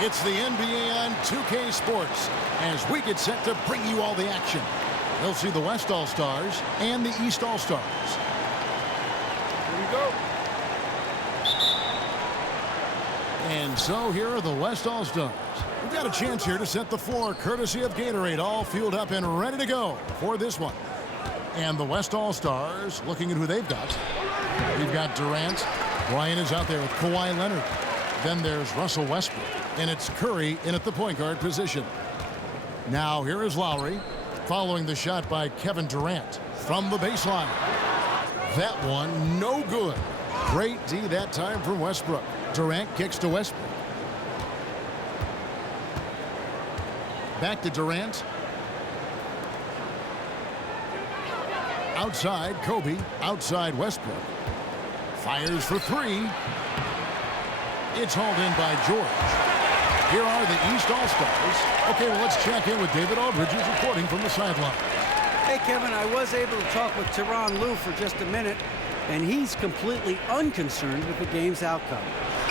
It's the NBA on 2K Sports as we get set to bring you all the action. You'll see the West All-Stars and the East All-Stars. Here we go. And so here are the West All-Stars. We've got a chance here to set the floor courtesy of Gatorade, all fueled up and ready to go for this one. And the West All-Stars looking at who they've got. We've got Durant. Bryant is out there with Kawhi Leonard. Then there's Russell Westbrook. And it's Curry in at the point guard position. Now here is Lowry following the shot by Kevin Durant from the baseline. That one no good. Great D that time from Westbrook. Durant kicks to Westbrook. Back to Durant. Outside Kobe. Outside Westbrook. Fires for three. It's hauled in by George. Here are the East All-Stars. Okay, well, let's check in with David Aldridge, who's reporting from the sideline. Hey, Kevin, I was able to talk with Tyronn Lue for just a minute, and he's completely unconcerned with the game's outcome.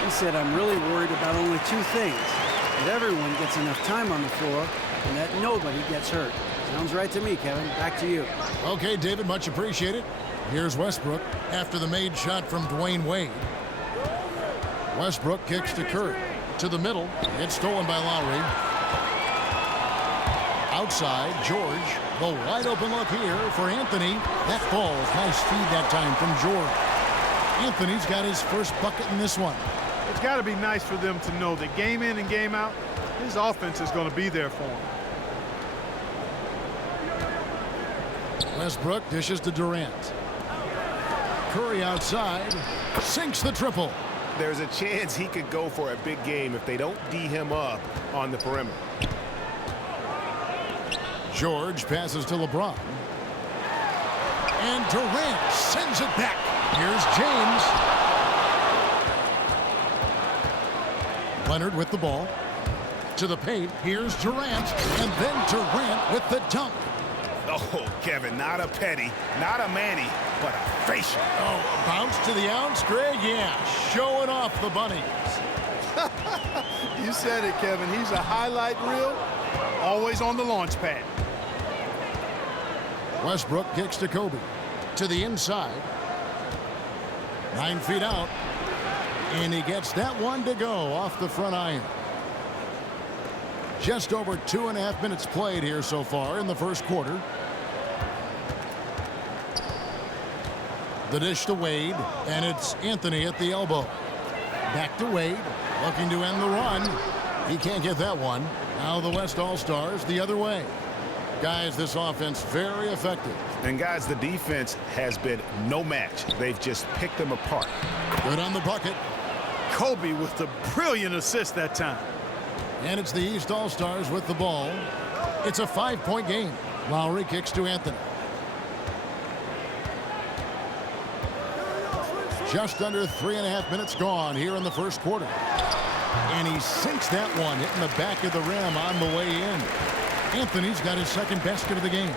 He said, I'm really worried about only two things: that everyone gets enough time on the floor and that nobody gets hurt. Sounds right to me, Kevin. Back to you. Okay, David, much appreciated. Here's Westbrook after the made shot from Dwayne Wade. Westbrook kicks to Curry. To the middle. It's stolen by Lowry. Outside, George. The wide open look here for Anthony. That falls. Nice feed that time from George. Anthony's got his first bucket in this one. It's got to be nice for them to know that game in and game out, his offense is going to be there for him. Westbrook dishes to Durant. Curry outside. Sinks the triple. There's a chance he could go for a big game if they don't D him up on the perimeter. George passes to LeBron. And Durant sends it back. Here's James. Leonard with the ball. To the paint. Here's Durant. And then Durant with the dunk. Oh, Kevin, not a petty, not a Manny, but a facial. Oh, a bounce to the ounce, Greg? Yeah, showing off the bunnies. You said it, Kevin. He's a highlight reel, always on the launch pad. Westbrook kicks to Kobe. To the inside. 9 feet out. And he gets that one to go off the front iron. Just over 2.5 minutes played here so far in the first quarter. The dish to Wade, and it's Anthony at the elbow. Back to Wade, looking to end the run. He can't get that one. Now the West All-Stars the other way. Guys, this offense very effective. And guys, the defense has been no match. They've just picked them apart. Good on the bucket. Kobe with the brilliant assist that time. And it's the East All-Stars with the ball. It's a 5-point game. Lowry kicks to Anthony. Just under 3.5 minutes gone here in the first quarter. And he sinks that one, hitting the back of the rim on the way in. Anthony's got his second basket of the game.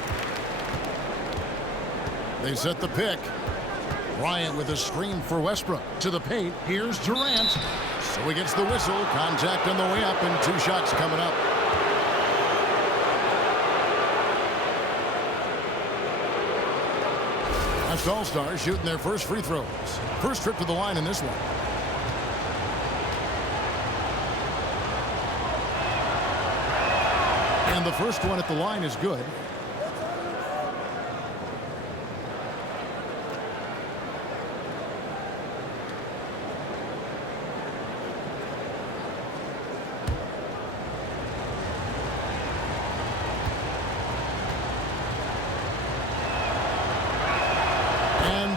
They set the pick. Bryant with a screen for Westbrook. To the paint. Here's Durant. So he gets the whistle. Contact on the way up, and 2 shots coming up. West All-Stars shooting their first free throws. First trip to the line in this one. And the first one at the line is good.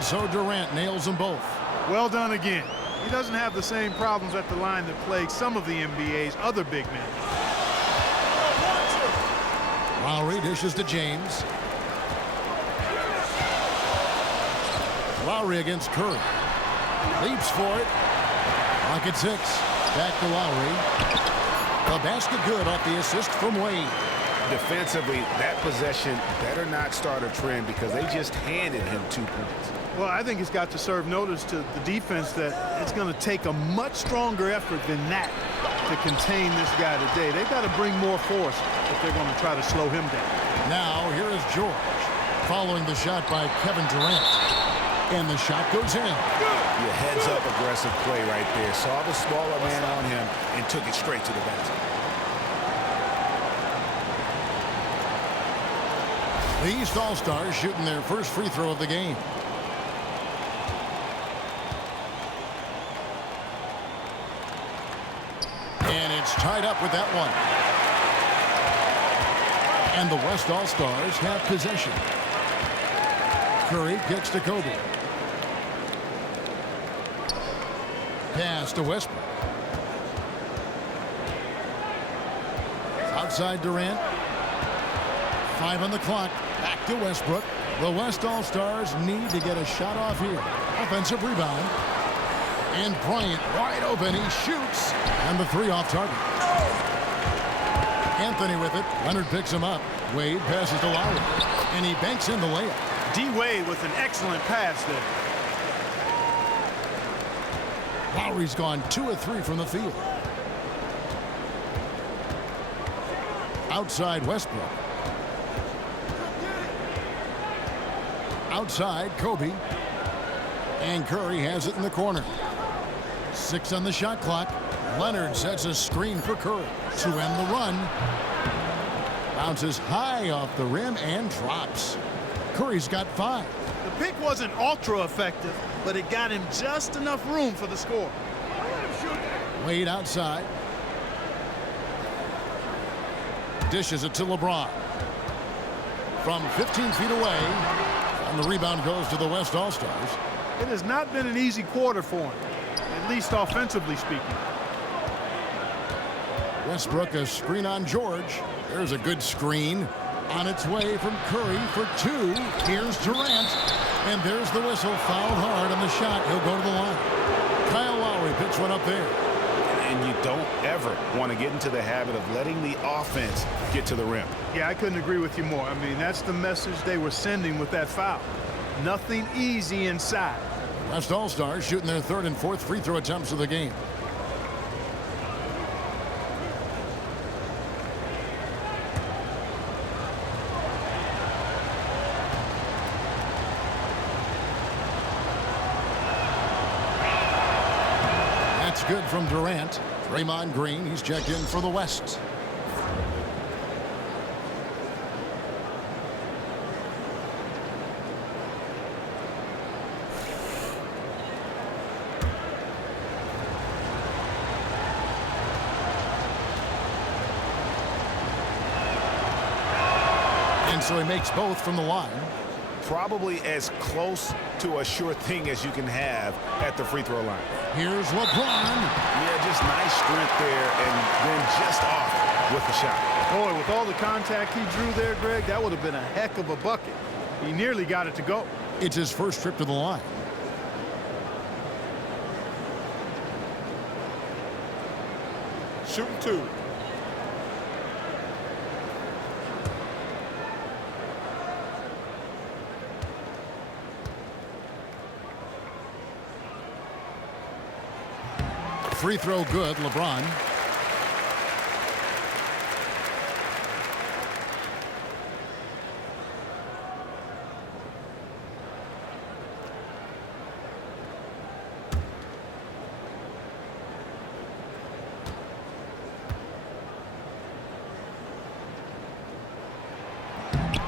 So Durant nails them both. Well done again. He doesn't have the same problems at the line that plague some of the NBA's other big men. Lowry dishes to James. Lowry against Curry. Leaps for it. Clock at 6. Back to Lowry. The basket good off the assist from Wade. Defensively, that possession better not start a trend because they just handed him 2 points. Well, I think he's got to serve notice to the defense that it's going to take a much stronger effort than that to to contain this guy today. They've got to bring more force if they're going to try to slow him down. Now here is George following the shot by Kevin Durant. And the shot goes in. Your heads-up aggressive play right there. Saw the smaller man on him and took it straight to the basket. The East All-Stars shooting their first free throw of the game. And it's tied up with that one. And the West All-Stars have possession. Curry kicks to Kobe. Pass to Westbrook. Outside Durant. 5 on the clock. Back to Westbrook. The West All-Stars need to get a shot off here. Offensive rebound. And Bryant wide open. He shoots. And the 3 off target. Anthony with it. Leonard picks him up. Wade passes to Lowry. And he banks in the layup. D-Wade with an excellent pass there. Lowry's gone 2 of 3 from the field. Outside Westbrook. Outside Kobe. And Curry has it in the corner. 6 on the shot clock. Leonard sets a screen for Curry to end the run. Bounces high off the rim and drops. Curry's got 5. The pick wasn't ultra effective, but it got him just enough room for the score. Wade outside. Dishes it to LeBron. From 15 feet away. And the rebound goes to the West All-Stars. It has not been an easy quarter for him, at least offensively speaking. Westbrook a screen on George. There's a good screen. On its way from Curry for 2. Here's Durant. And there's the whistle. Fouled hard on the shot. He'll go to the line. Kyle Lowry picks one up there. And you don't ever want to get into the habit of letting the offense get to the rim. Yeah, I couldn't agree with you more. I mean, that's the message they were sending with that foul. Nothing easy inside. West All-Stars shooting their 3rd and 4th free throw attempts of the game. That's good from Durant. Draymond Green, he's checked in for the West. And so he makes both from the line. Probably as close to a sure thing as you can have at the free throw line. Here's LeBron. Yeah, just nice strength there and then just off with the shot. Boy, with all the contact he drew there, Greg, that would have been a heck of a bucket. He nearly got it to go. It's his first trip to the line. Shooting 2. Free throw good, LeBron.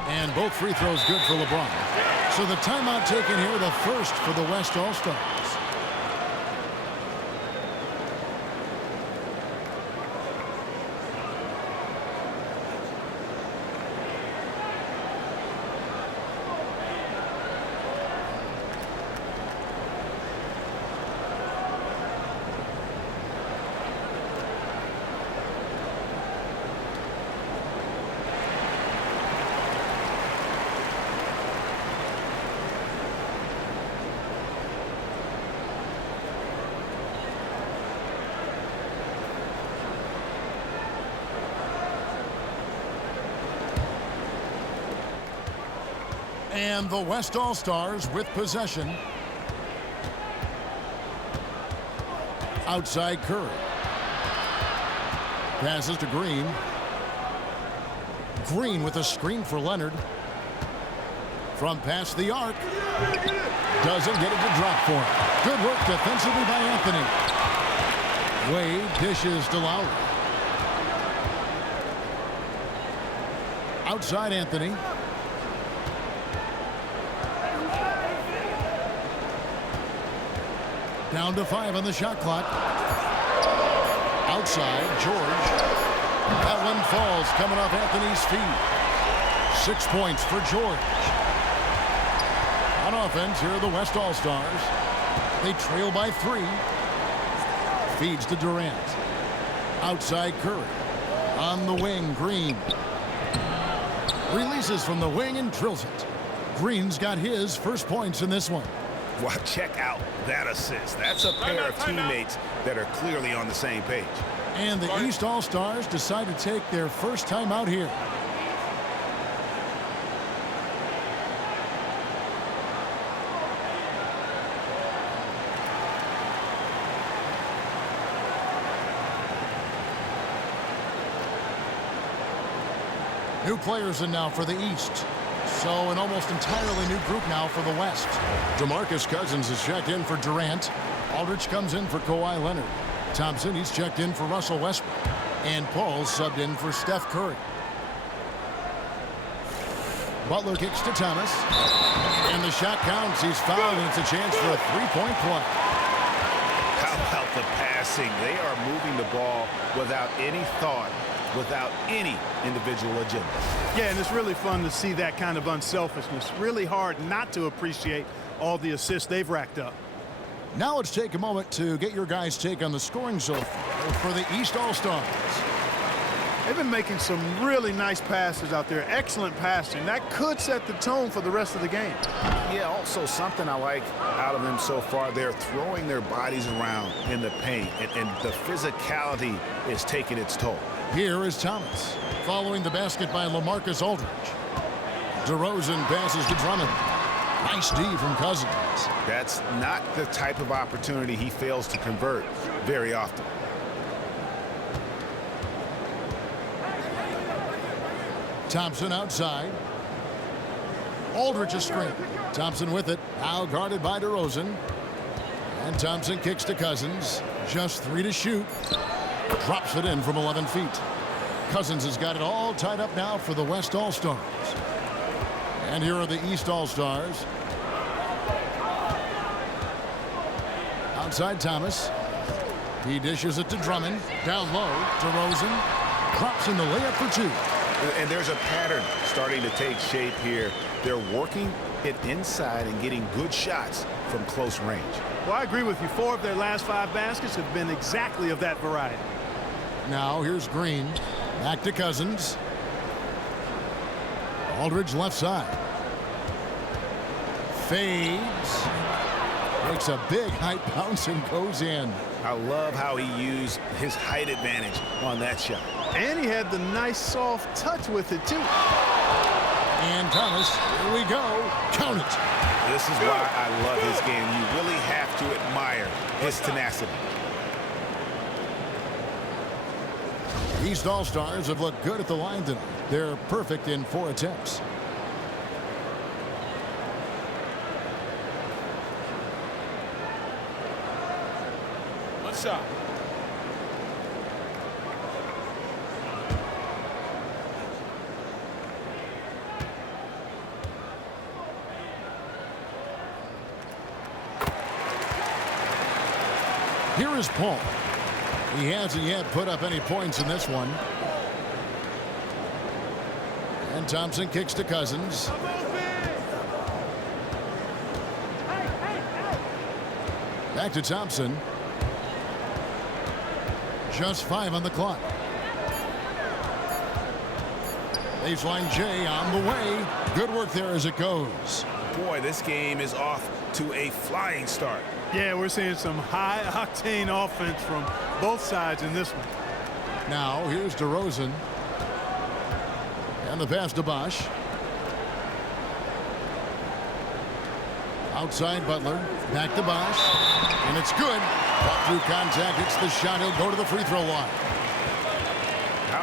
And both free throws good for LeBron. So the timeout taken here, the first for the West All-Stars. And the West All-Stars with possession. Outside Curry. Passes to Green. Green with a screen for Leonard. From past the arc. Doesn't get it to drop for him. Good work defensively by Anthony. Wade dishes to Lowry. Outside Anthony. Down to 5 on the shot clock. Outside, George. That one falls coming off Anthony's feet. 6 points for George. On offense, here are the West All-Stars. They trail by 3. Feeds to Durant. Outside Curry. On the wing, Green. Releases from the wing and drills it. Green's got his first points in this one. Well, check out that assist. That's a pair of teammates that are clearly on the same page. And the East All-Stars decide to take their first time out here. New players in now for the East. So an almost entirely new group now for the West. DeMarcus Cousins is checked in for Durant. Aldridge comes in for Kawhi Leonard. Thompson, he's checked in for Russell Westbrook. And Paul's subbed in for Steph Curry. Butler kicks to Thomas. And the shot counts. He's fouled, and it's a chance for a three-point play. How about the passing? They are moving the ball without any thought, without any individual agenda. Yeah, and it's really fun to see that kind of unselfishness. Really hard not to appreciate all the assists they've racked up. Now let's take a moment to get your guys' take on the scoring so far for the East All-Stars. They've been making some really nice passes out there. Excellent passing. That could set the tone for the rest of the game. Yeah, also something I like out of them so far, they're throwing their bodies around in the paint, and the physicality is taking its toll. Here is Thomas, following the basket by LaMarcus Aldridge. DeRozan passes to Drummond. Nice D from Cousins. That's not the type of opportunity he fails to convert very often. Thompson outside. Aldridge a screen. Thompson with it. Now guarded by DeRozan. And Thompson kicks to Cousins. Just 3 to shoot. Drops it in from 11 feet. Cousins has got it all tied up now for the West All-Stars. And here are the East All-Stars. Outside Thomas. He dishes it to Drummond. Down low. DeRozan drops in the layup for 2. And there's a pattern starting to take shape here. They're working it inside and getting good shots from close range. Well, I agree with you. 4 of their last 5 baskets have been exactly of that variety. Now here's Green. Back to Cousins. Aldridge left side. Fades. Makes a big height bounce and goes in. I love how he used his height advantage on that shot. And he had the nice soft touch with it, too. And Thomas, here we go. Count it. This is why I love his game. You really have to admire his tenacity. East All-Stars have looked good at the line tonight. They're perfect in 4 attempts. One shot. Here is Paul. He hasn't yet put up any points in this one. And Thompson kicks to Cousins. Back to Thompson. Just 5 on the clock. Baseline J on the way. Good work there as it goes. Boy, this game is off to a flying start. Yeah, we're seeing some high-octane offense from both sides in this one. Now, here's DeRozan. And the pass to Bosch. Outside Butler. Back to Bosch. And it's good. Caught through contact. It's the shot. He'll go to the free throw line.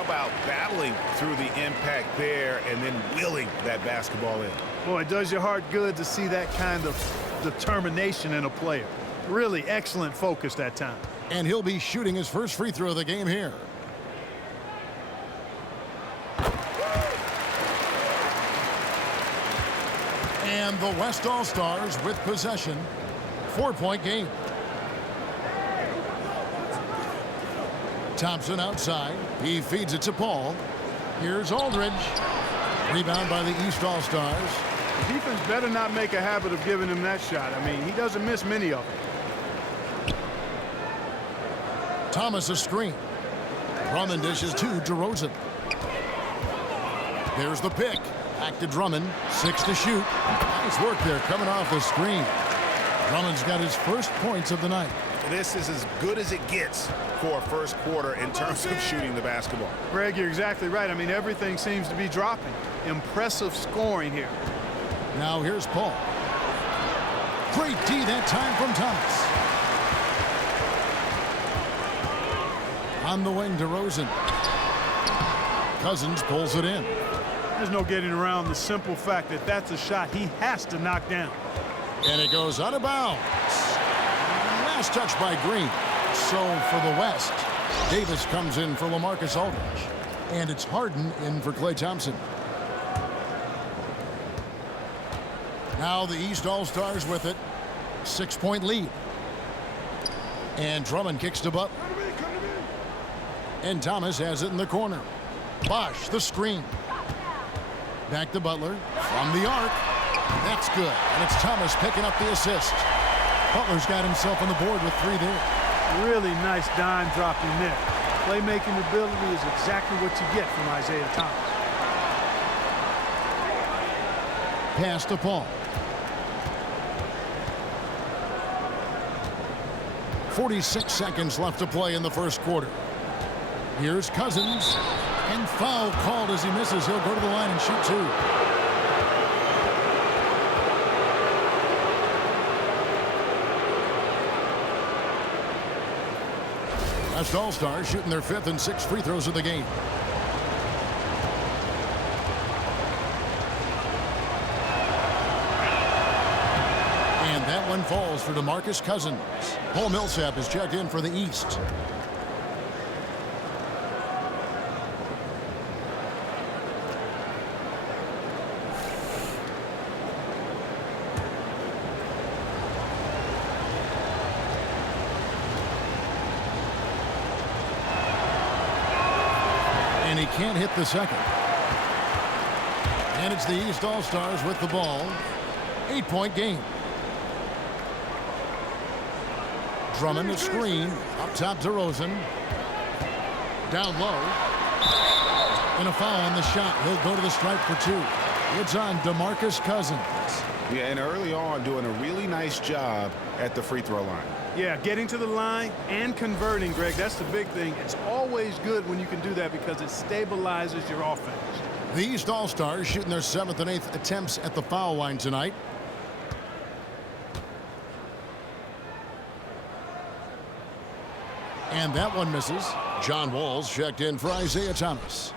How about battling through the impact there and then wheeling that basketball in? Boy, it does your heart good to see that kind of determination in a player. Really excellent focus that time. And he'll be shooting his first free throw of the game here. And the West All-Stars with possession. 4-point game. Thompson outside. He feeds it to Paul. Here's Aldridge. Rebound by the East All-Stars. The defense better not make a habit of giving him that shot. I mean, he doesn't miss many of them. Thomas a screen. Drummond dishes to DeRozan. There's the pick. Back to Drummond. 6 to shoot. Nice work there coming off the screen. Drummond's got his first points of the night. This is as good as it gets for a first quarter in terms of shooting the basketball. Greg, you're exactly right. I mean, everything seems to be dropping. Impressive scoring here. Now here's Paul. Great D that time from Thomas. On the wing, DeRozan. Cousins pulls it in. There's no getting around the simple fact that that's a shot he has to knock down. And it goes out of bounds. Last touch by Green. So for the West, Davis comes in for LaMarcus Aldridge. And it's Harden in for Klay Thompson. Now the East All-Stars with it. 6-point lead. And Drummond kicks to Butler. And Thomas has it in the corner. Bosh, the screen. Back to Butler. From the arc. That's good. And it's Thomas picking up the assist. Butler's got himself on the board with 3 there. Really nice dime dropping there. Playmaking ability is exactly what you get from Isaiah Thomas. Pass to Paul. 46 seconds left to play in the first quarter. Here's Cousins. And foul called as he misses. He'll go to the line and shoot 2. West All-Stars shooting their 5th and 6th free throws of the game. And that one falls for DeMarcus Cousins. Paul Millsap is checked in for the East. And he can't hit the second. And it's the East All-Stars with the ball. 8-point game. Drummond a screen. Up top DeRozan. Down low. And a foul on the shot. He'll go to the stripe for 2. It's on DeMarcus Cousins. Yeah, and early on doing a really nice job at the free throw line. Yeah, getting to the line and converting, Greg. That's the big thing. It's always good when you can do that because it stabilizes your offense. The East All-Stars shooting their 7th and 8th attempts at the foul line tonight. And that one misses. John Wall's checked in for Isaiah Thomas.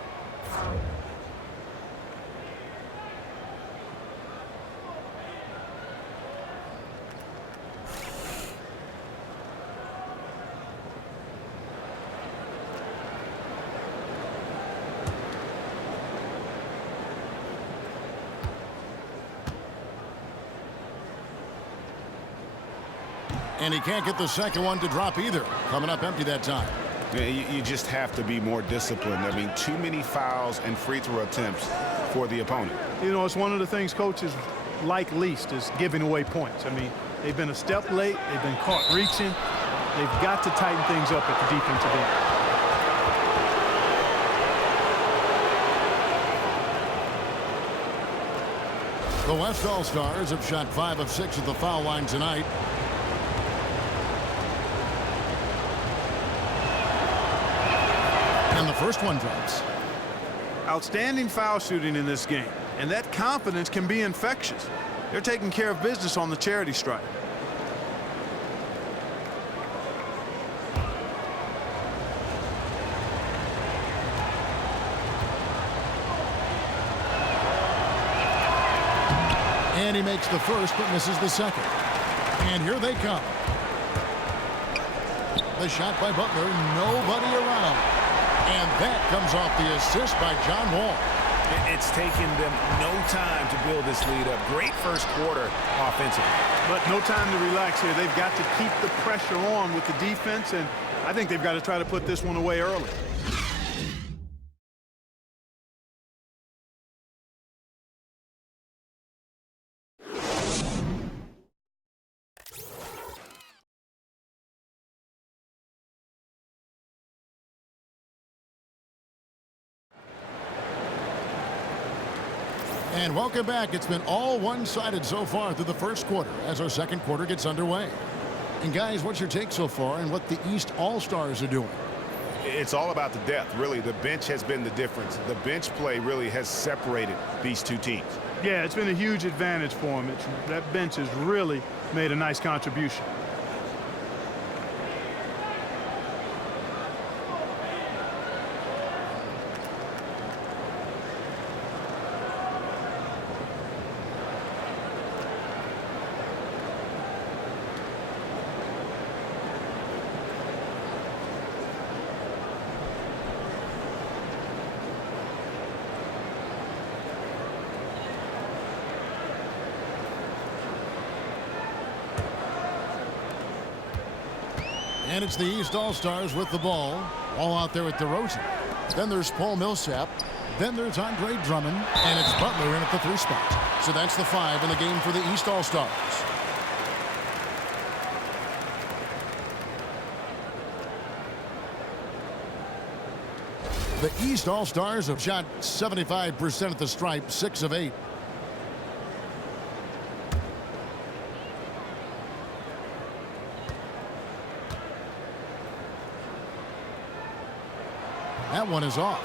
And he can't get the second one to drop either. Coming up empty that time. Yeah, you just have to be more disciplined. I mean, too many fouls and free throw attempts for the opponent. You know, it's one of the things coaches like least is giving away points. I mean, they've been a step late. They've been caught reaching. They've got to tighten things up at the defensive end. The West All-Stars have shot 5 of 6 at the foul line tonight. And the first one drops. Outstanding foul shooting in this game, and that confidence can be infectious. They're taking care of business on the charity stripe. And he makes the first but misses the second. And here they come. The shot by Butler, nobody around. And that comes off the assist by John Wall. It's taken them no time to build this lead up. Great first quarter offensively. But no time to relax here. They've got to keep the pressure on with the defense, and I think they've got to try to put this one away early. And welcome back. It's been all one-sided so far through the first quarter as our second quarter gets underway. And guys, what's your take so far on what the East All-Stars are doing? It's all about the depth, really. The bench has been the difference. The bench play really has separated these two teams. Yeah, it's been a huge advantage for them. That bench has really made a nice contribution. And it's the East All-Stars with the ball. All out there with DeRozan. Then there's Paul Millsap. Then there's Andre Drummond. And it's Butler in at the 3 spot. So that's the 5 in the game for the East All-Stars. The East All-Stars have shot 75% at the stripe, 6 of 8. That one is off.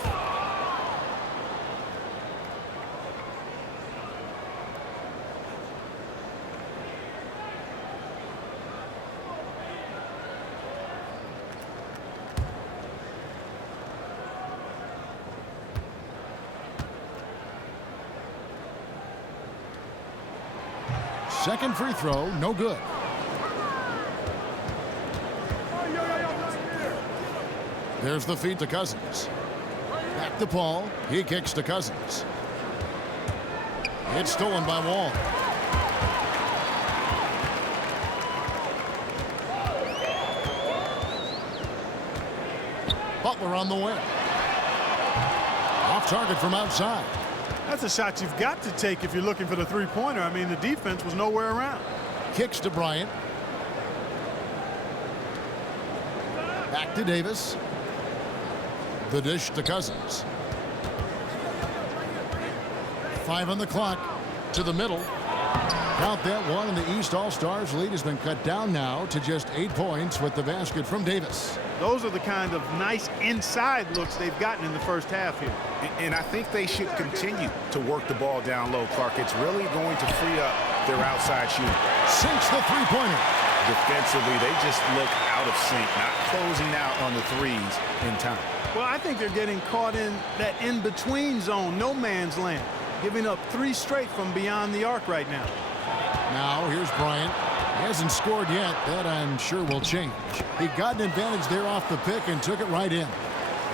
Second free throw, no good. There's the feed to Cousins. Back to Paul. He kicks to Cousins. It's stolen by Wall. Butler on the wing. Off target from outside. That's a shot you've got to take if you're looking for the three-pointer. I mean, the defense was nowhere around. Kicks to Bryant. Back to Davis. The dish to Cousins. 5 on the clock. To the middle. Count that one, and the East All-Stars lead has been cut down now to just 8 points with the basket from Davis. Those are the kind of nice inside looks they've gotten in the first half here. And I think they should continue to work the ball down low, Clark. It's really going to free up their outside shooting. Sinks the three-pointer. Defensively, they just look out of sync, not closing out on the threes in time. Well, I think they're getting caught in that in-between zone, no man's land, giving up 3 straight from beyond the arc right now. Now here's Bryant. He hasn't scored yet. That I'm sure will change. He got an advantage there off the pick and took it right in.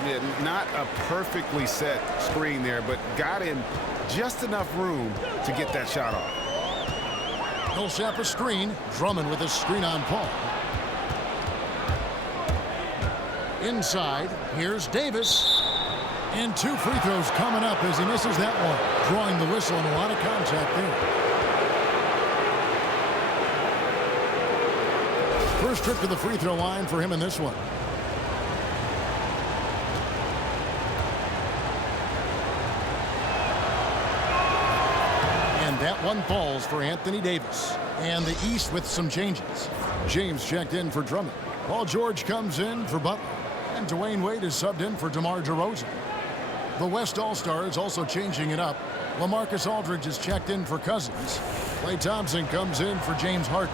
Yeah, not a perfectly set screen there, but got in just enough room to get that shot off. Millsap a screen. Drummond with a screen on Paul. Inside, here's Davis. And 2 free throws coming up as he misses that one. Drawing the whistle and a lot of contact there. First trip to the free throw line for him in this one. And that one falls for Anthony Davis. And the East with some changes. James checked in for Drummond. Paul George comes in for Butler. And Dwayne Wade is subbed in for DeMar DeRozan. The West All-Stars also changing it up. LaMarcus Aldridge is checked in for Cousins. Klay Thompson comes in for James Harden.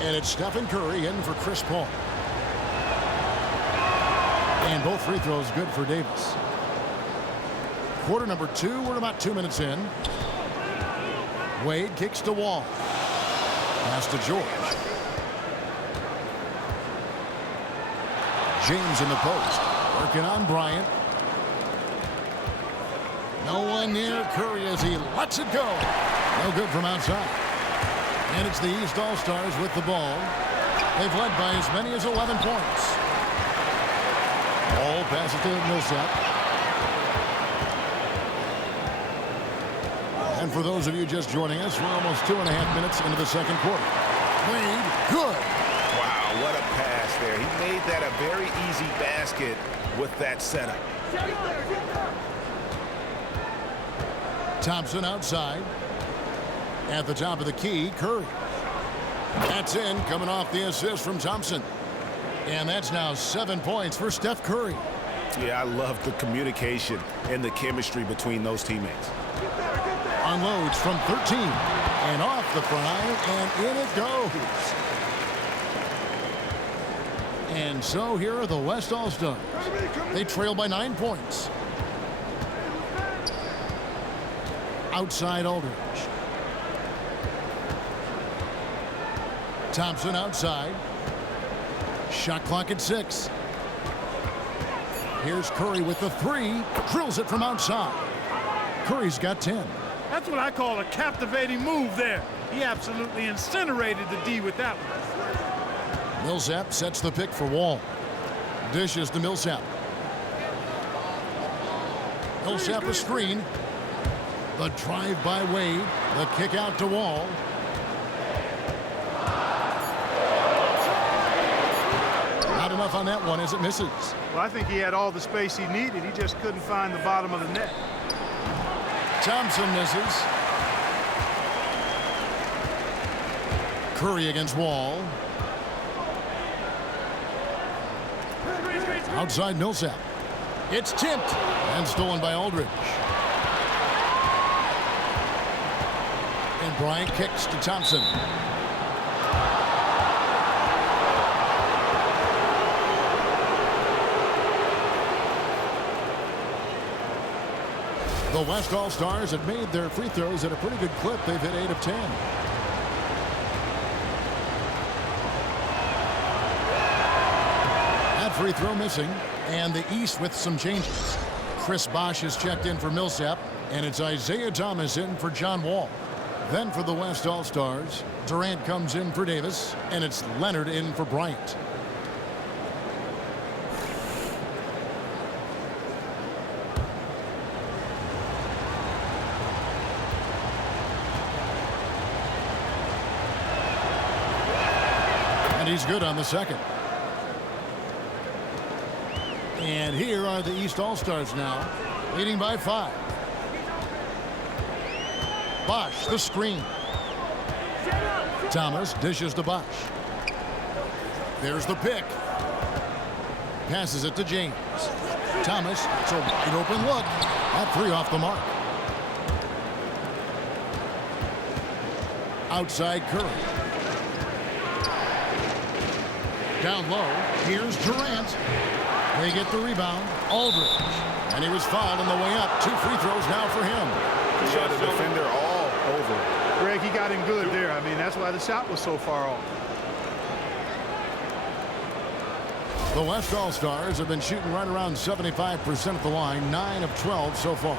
And it's Stephen Curry in for Chris Paul. And both free throws good for Davis. Quarter number 2, we're about 2 minutes in. Wade kicks to Wall. Pass to George. James in the post. Working on Bryant. No one near Curry as he lets it go. No good from outside. And it's the East All-Stars with the ball. They've led by as many as 11 points. Ball passes to Millsap. And for those of you just joining us, we're almost 2.5 minutes into the second quarter. Wade, good. Wow, what a pass there. He made that a very easy basket with that setup. Thompson outside. At the top of the key, Curry. That's in, coming off the assist from Thompson. And that's now 7 points for Steph Curry. Yeah, I love the communication and the chemistry between those teammates. Unloads from 13. And off the front, and in it goes. And so here are the West All-Stars. They trail by 9 points. Outside Aldridge. Thompson outside. Shot clock at 6. Here's Curry with the 3. Drills it from outside. Curry's got 10. That's what I call a captivating move there. He absolutely incinerated the D with that one. Millsap sets the pick for Wall. Dishes to Millsap. Millsap a screen. The drive by Wade. The kick out to Wall. Not enough on that one as it misses. Well, I think he had all the space he needed. He just couldn't find the bottom of the net. Thompson misses. Curry against Wall. Outside Millsap. It's tipped and stolen by Aldridge. And Bryant kicks to Thompson. The West All-Stars have made their free throws at a pretty good clip. They've hit 8 of 10. That free throw missing. And the East with some changes. Chris Bosh has checked in for Millsap. And it's Isaiah Thomas in for John Wall. Then for the West All-Stars, Durant comes in for Davis. And it's Leonard in for Bryant. And he's good on the second. And here are the East All-Stars now, leading by 5. Bosh, the screen. Thomas dishes to Bosh. There's the pick. Passes it to James. Thomas, it's a wide open look. That 3 off the mark. Outside Curry. Down low, here's Durant. They get the rebound. Aldridge. And he was fouled on the way up. 2 free throws now for him. He had a defender all over. Greg, he got him good there. I mean, that's why the shot was so far off. The West All-Stars have been shooting right around 75% at the line. 9 of 12 so far.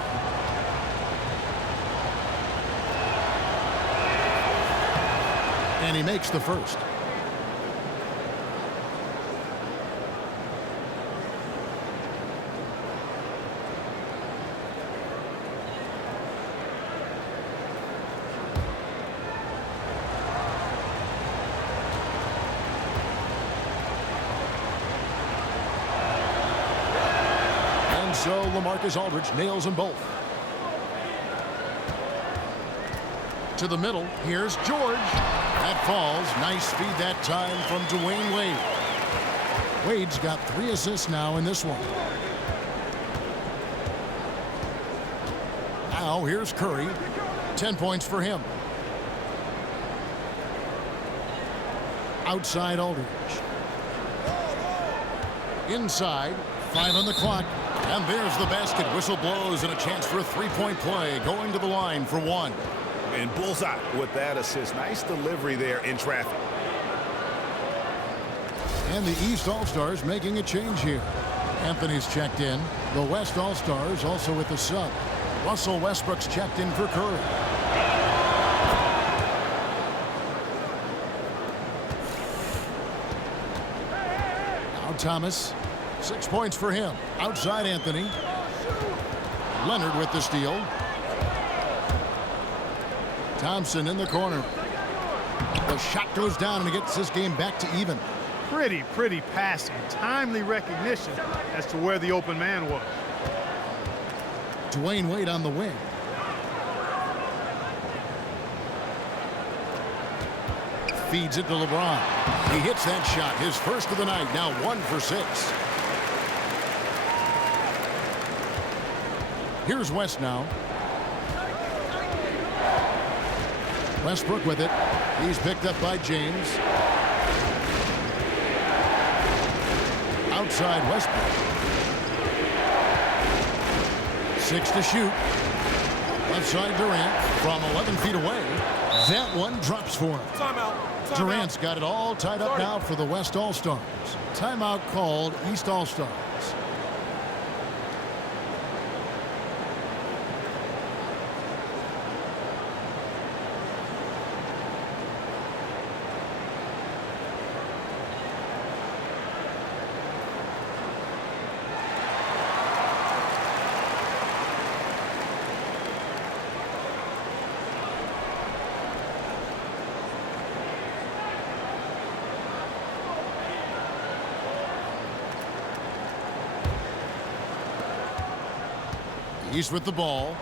And he makes the first. So LaMarcus Aldridge nails them both. To the middle, here's George. That falls. Nice speed that time from Dwayne Wade. Wade's got 3 assists now in this one. Now here's Curry. 10 points for him. Outside Aldridge. Inside. 5 on the clock. And there's the basket. Whistle blows and a chance for a 3-point play. Going to the line for 1. And bullseye with that assist. Nice delivery there in traffic. And the East All-Stars making a change here. Anthony's checked in. The West All-Stars also with the sub. Russell Westbrook's checked in for Curry. Now Thomas. 6 points for him. Outside Anthony. Leonard with the steal. Thompson in the corner. The shot goes down and it gets this game back to even. Pretty passing. Timely recognition as to where the open man was. Dwayne Wade on the wing. Feeds it to LeBron. He hits that shot. His first of the night. Now 1 for 6. Here's West now. Westbrook with it. He's picked up by James. Outside Westbrook. 6 to shoot. Left side Durant from 11 feet away. That one drops for him. Timeout. Durant's got it all tied up now for the West All-Stars. Timeout called, East All-Stars. He's with the ball.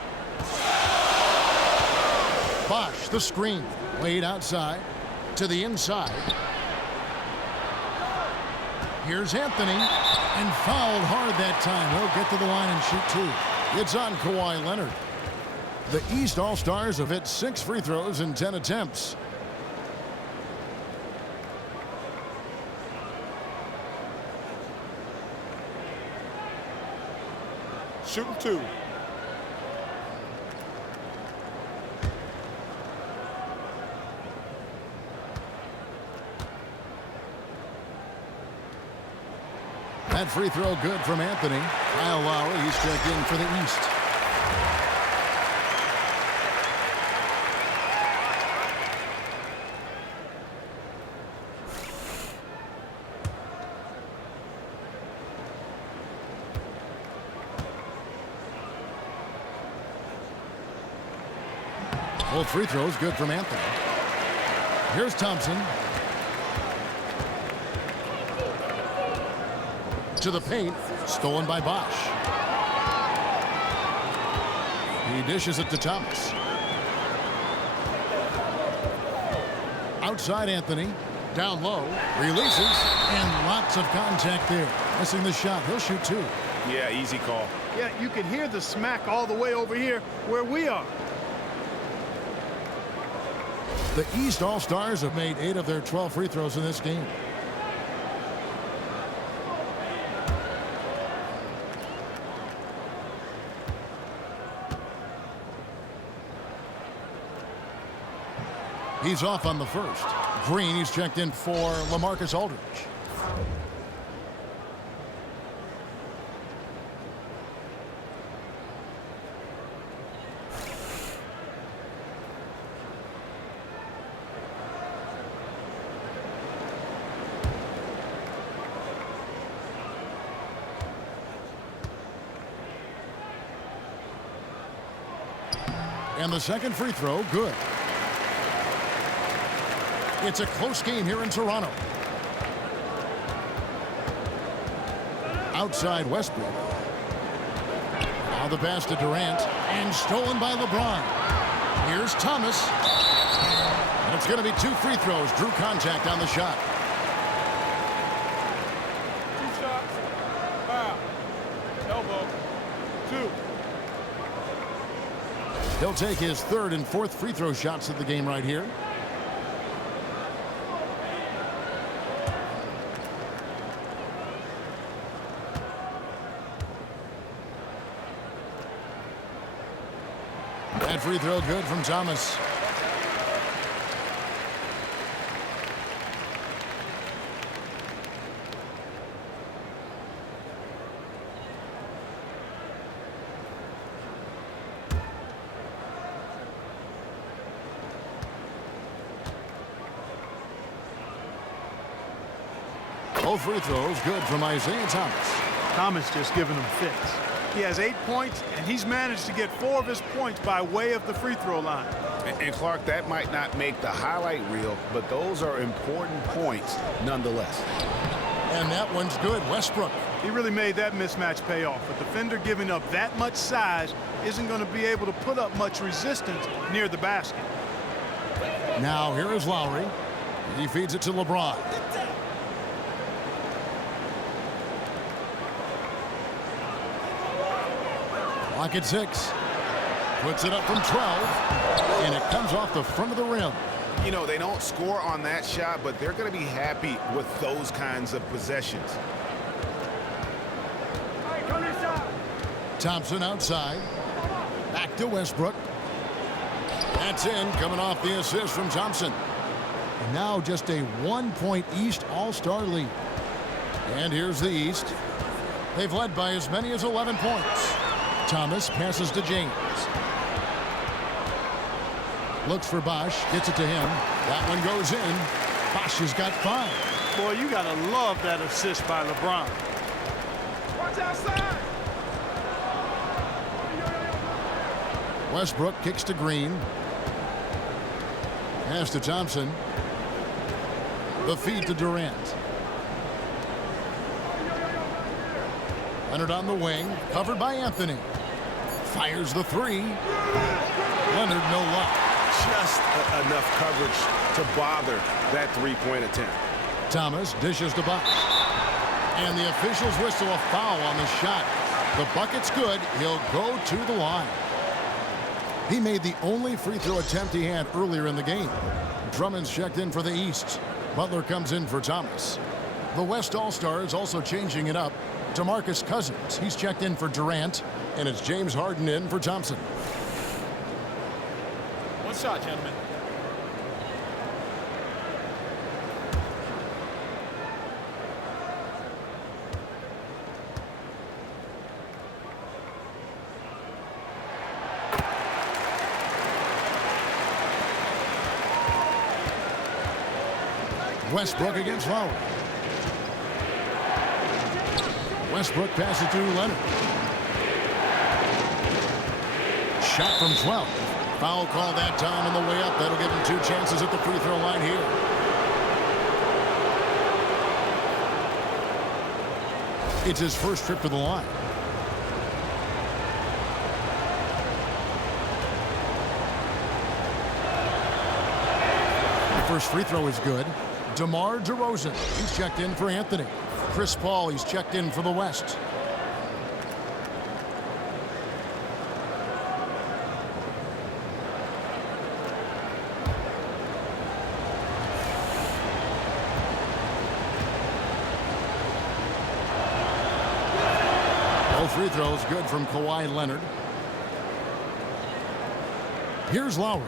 Bosh, the screen. Wade outside to the inside. Here's Anthony. And fouled hard that time. He'll get to the line and shoot 2. It's on Kawhi Leonard. The East All-Stars have hit 6 free throws in 10 attempts. Shooting 2. That free throw good from Anthony. Kyle Lowry, he's checked in for the East. Both free throws good from Anthony. Here's Thompson. To the paint, stolen by Bosh. He dishes it to Thomas. Outside Anthony, down low, releases, and lots of contact there. Missing the shot, he'll shoot 2. Yeah, easy call. Yeah, you can hear the smack all the way over here where we are. The East All-Stars have made 8 of their 12 free throws in this game. He's off on the first. Green, he's checked in for LaMarcus Aldridge. And the second free throw, good. It's a close game here in Toronto. Outside Westbrook. Now the pass to Durant. And stolen by LeBron. Here's Thomas. And it's going to be 2 free throws. Drew contact on the shot. 2 shots. Foul. Elbow. 2. He'll take his 3rd and 4th free throw shots of the game right here. That free throw good from Thomas. Both free throws good from Isaiah Thomas. Thomas just giving him fits. He has 8 points, and he's managed to get 4 of his points by way of the free throw line. And Clark, that might not make the highlight reel, but those are important points nonetheless. And that one's good. Westbrook. He really made that mismatch pay off. A defender giving up that much size isn't going to be able to put up much resistance near the basket. Now here is Lowry. He feeds it to LeBron. Clock at 6. Puts it up from 12. And it comes off the front of the rim. You know, they don't score on that shot, but they're going to be happy with those kinds of possessions. Thompson outside. Back to Westbrook. That's in, coming off the assist from Thompson. And now just a 1-point East All-Star lead. And here's the East. They've led by as many as 11 points. Thomas passes to James. Looks for Bosch, gets it to him. That one goes in. Bosch has got 5. Boy, you got to love that assist by LeBron. Watch outside. Westbrook kicks to Green. Pass to Thompson. The feed to Durant. Leonard on the wing, covered by Anthony. Fires the 3. Leonard no luck. Just enough coverage to bother that three-point attempt. Thomas dishes to Buck. And the officials whistle a foul on the shot. The bucket's good. He'll go to the line. He made the only free throw attempt he had earlier in the game. Drummond's checked in for the East. Butler comes in for Thomas. The West All-Stars also changing it up. DeMarcus Cousins, he's checked in for Durant. And it's James Harden in for Thompson. One shot, gentlemen. Westbrook against Lowry. Westbrook passes to Leonard. Shot from 12. Foul call that time on the way up. That'll give him 2 chances at the free throw line here. It's his first trip to the line. The first free throw is good. DeMar DeRozan, he's checked in for Anthony. Chris Paul, he's checked in for the West. Both free throws good from Kawhi Leonard. Here's Lowry.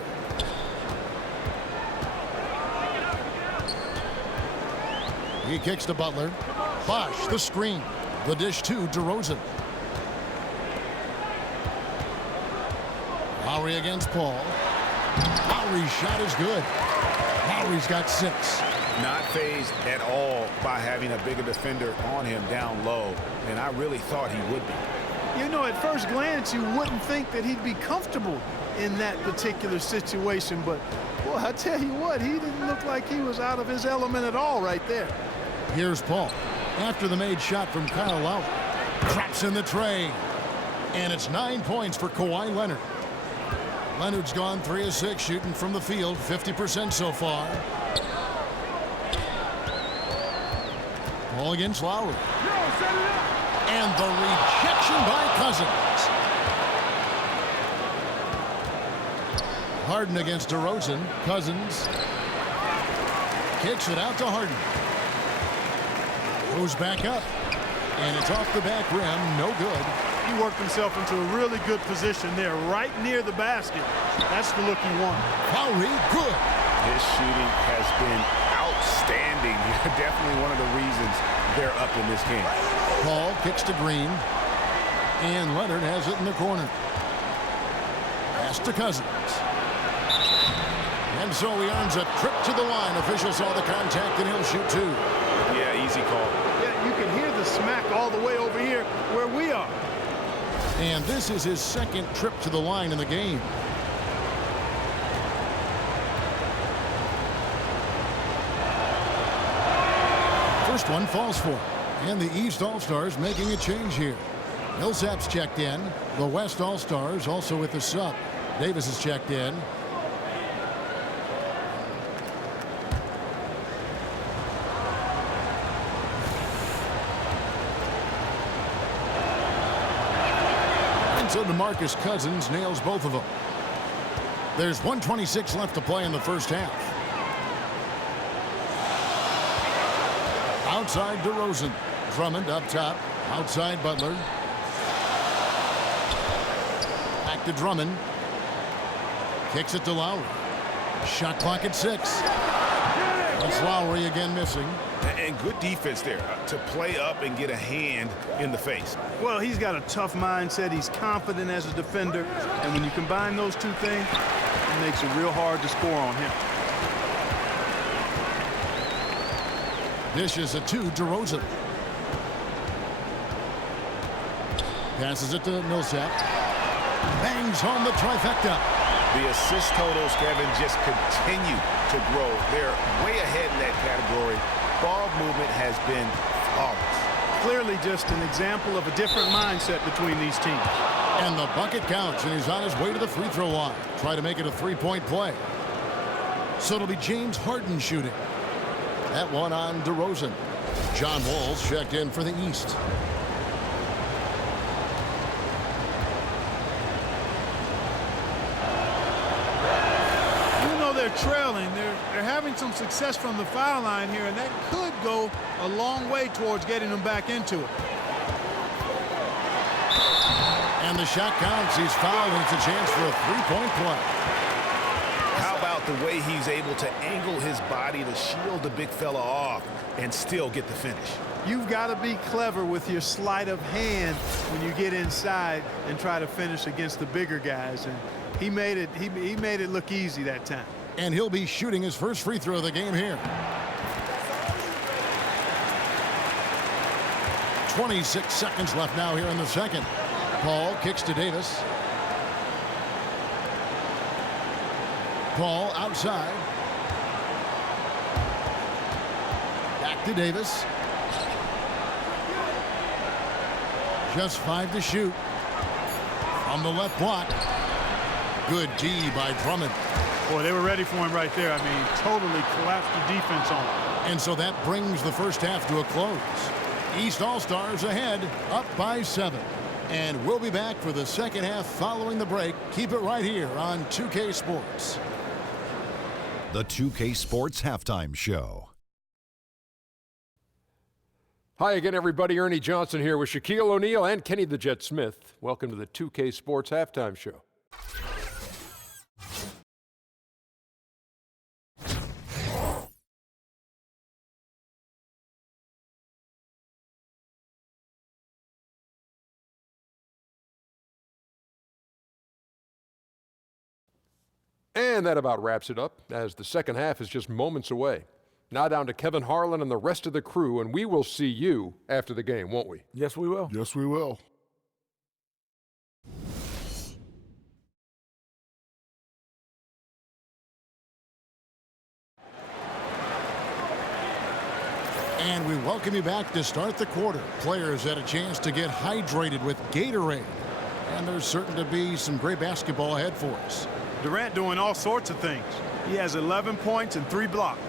He kicks to Butler. Bosch, the screen. The dish to DeRozan. Lowry against Paul. Lowry's shot is good. Lowry's got 6. Not fazed at all by having a bigger defender on him down low, and I really thought he would be. You know, at first glance, you wouldn't think that he'd be comfortable in that particular situation, but, boy, I tell you what, he didn't look like he was out of his element at all right there. Here's Paul. After the made shot from Kyle Lowry. Traps in the tray. And it's 9 points for Kawhi Leonard. Leonard's gone 3 of 6 shooting from the field, 50% so far. Ball against Lowry. And the rejection by Cousins. Harden against DeRozan. Cousins kicks it out to Harden. Goes back up. And it's off the back rim. No good. He worked himself into a really good position there, right near the basket. That's the look he wanted. Lowry, good. His shooting has been outstanding. Definitely one of the reasons they're up in this game. Paul kicks to Green. And Leonard has it in the corner. Pass to Cousins. And so he earns a trip to the line. Officials saw the contact, and he'll shoot 2. Yeah, he's easy call. Yeah, you can hear the smack all the way over here where we are. And this is his second trip to the line in the game. First one falls for him. And the East All-Stars making a change here. Millsap's checked in. The West All-Stars also with the sub. Davis is checked in. And so DeMarcus Cousins nails both of them. There's 1:26 left to play in the first half. Outside DeRozan. Drummond up top. Outside Butler. Back to Drummond. Kicks it to Lowry. Shot clock at 6. That's Lowry again missing. And good defense there to play up and get a hand in the face. Well, he's got a tough mindset. He's confident as a defender. And when you combine those two things, it makes it real hard to score on him. Dishes it to DeRozan. Passes it to Millsap. Bangs home the trifecta. The assist totals, Kevin, just continue to grow. They're way ahead in that category. Ball movement has been flawless. Clearly just an example of a different mindset between these teams. And the bucket counts, and he's on his way to the free throw line. Try to make it a three-point play. So it'll be James Harden shooting. That one on DeRozan. John Wall's checked in for the East. They're trailing. They're having some success from the foul line here, and that could go a long way towards getting them back into it. And the shot counts. He's fouled, and it's a chance for a three-point play. How about the way he's able to angle his body to shield the big fella off and still get the finish? You've got to be clever with your sleight of hand when you get inside and try to finish against the bigger guys. And he made it look easy that time. And he'll be shooting his first free throw of the game here. 26 seconds left now here in the second. Paul kicks to Davis. Paul outside. Back to Davis. Just 5 to shoot. On the left block. Good D by Drummond. Boy, they were ready for him right there. I mean, totally collapsed the defense on him. And so that brings the first half to a close. East All-Stars ahead, up by 7. And we'll be back for the second half following the break. Keep it right here on 2K Sports. The 2K Sports Halftime Show. Hi again, everybody. Ernie Johnson here with Shaquille O'Neal and Kenny the Jet Smith. Welcome to the 2K Sports Halftime Show. And that about wraps it up, as the second half is just moments away. Now down to Kevin Harlan and the rest of the crew, and we will see you after the game, won't we? Yes, we will. Yes, we will. And we welcome you back to start the quarter. Players had a chance to get hydrated with Gatorade. And there's certain to be some great basketball ahead for us. Durant doing all sorts of things. He has 11 points and 3 blocks.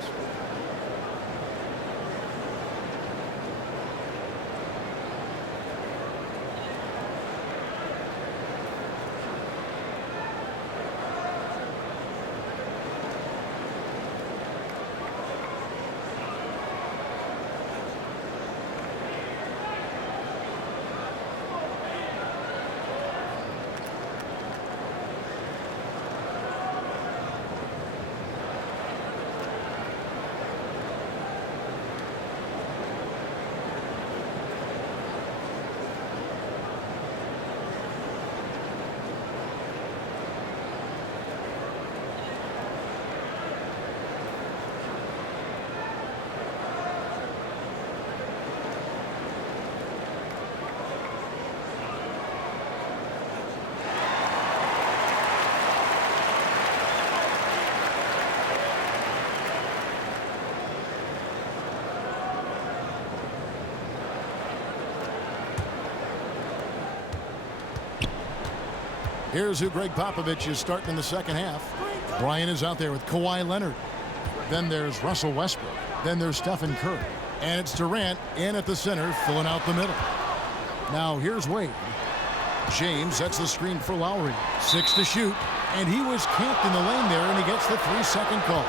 Here's who Greg Popovich is starting in the second half. Bryant is out there with Kawhi Leonard. Then there's Russell Westbrook. Then there's Stephen Curry. And it's Durant in at the center, filling out the middle. Now here's Wade. James sets the screen for Lowry. 6 to shoot. And he was camped in the lane there, and he gets the 3-second call.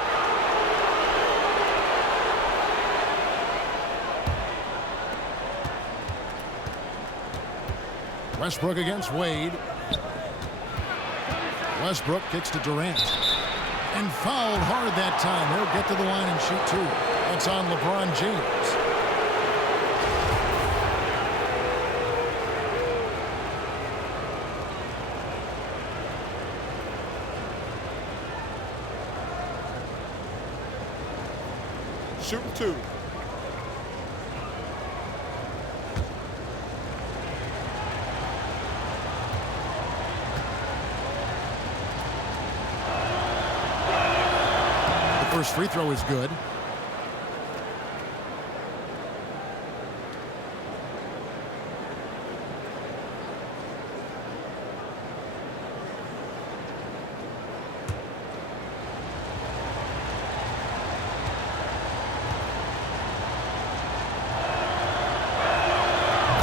Westbrook against Wade. Westbrook kicks to Durant. And fouled hard that time. He'll get to the line and shoot 2. That's on LeBron James. Shooting 2. First free throw is good.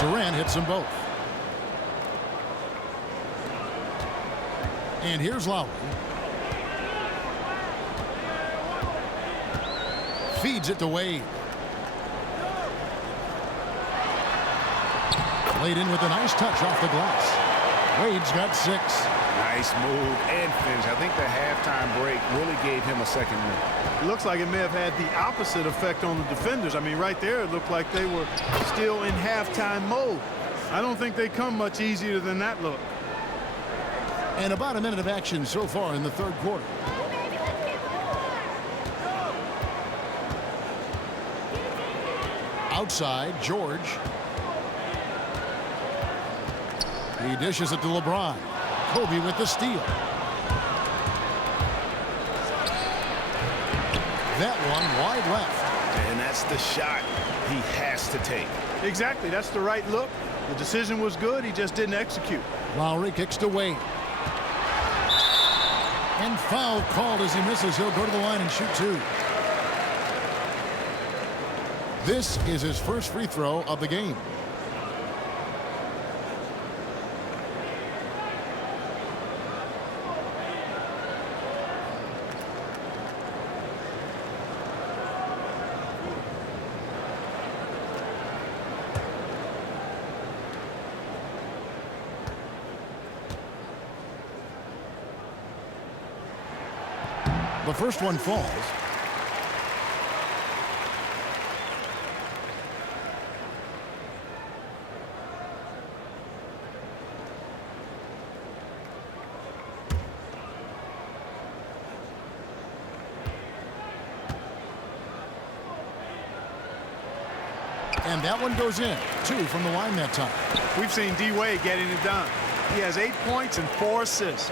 Durant hits them both. And here's Lowry. Feeds it to Wade. Laid in with a nice touch off the glass. Wade's got 6. Nice move and finish. I think the halftime break really gave him a second win. It looks like it may have had the opposite effect on the defenders. I mean, right there, it looked like they were still in halftime mode. I don't think they come much easier than that look. And about a minute of action so far in the third quarter. Outside, George. He dishes it to LeBron. Kobe with the steal. That one wide left. And that's the shot he has to take. Exactly. That's the right look. The decision was good. He just didn't execute. Lowry kicks to Wade. And foul called as he misses. He'll go to the line and shoot 2. This is his first free throw of the game. The first one falls. And that one goes in. 2 from the line that time. We've seen D-Wade getting it done. He has 8 points and 4 assists.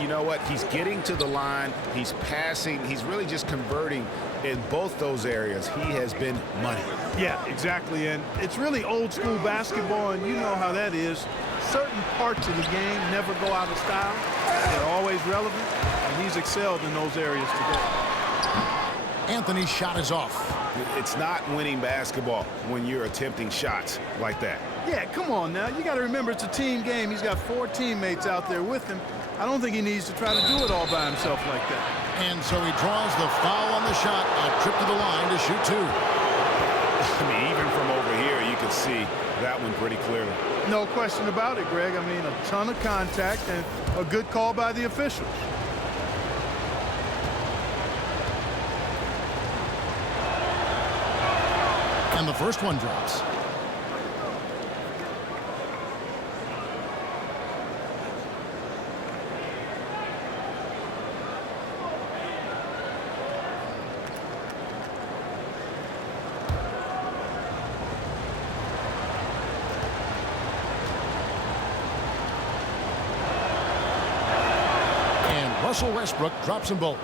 You know what? He's getting to the line. He's passing. He's really just converting in both those areas. He has been money. Yeah, exactly. And it's really old school basketball, and you know how that is. Certain parts of the game never go out of style. They're always relevant, and he's excelled in those areas today. Anthony's shot is off. It's not winning basketball when you're attempting shots like that. Yeah, come on now. You got to remember it's a team game. He's got 4 teammates out there with him. I don't think he needs to try to do it all by himself like that. And so he draws the foul on the shot. A trip to the line to shoot 2. I mean, even from over here, you can see that one pretty clearly. No question about it, Greg. I mean, a ton of contact and a good call by the officials. And the first one drops. Russell Westbrook drops them both.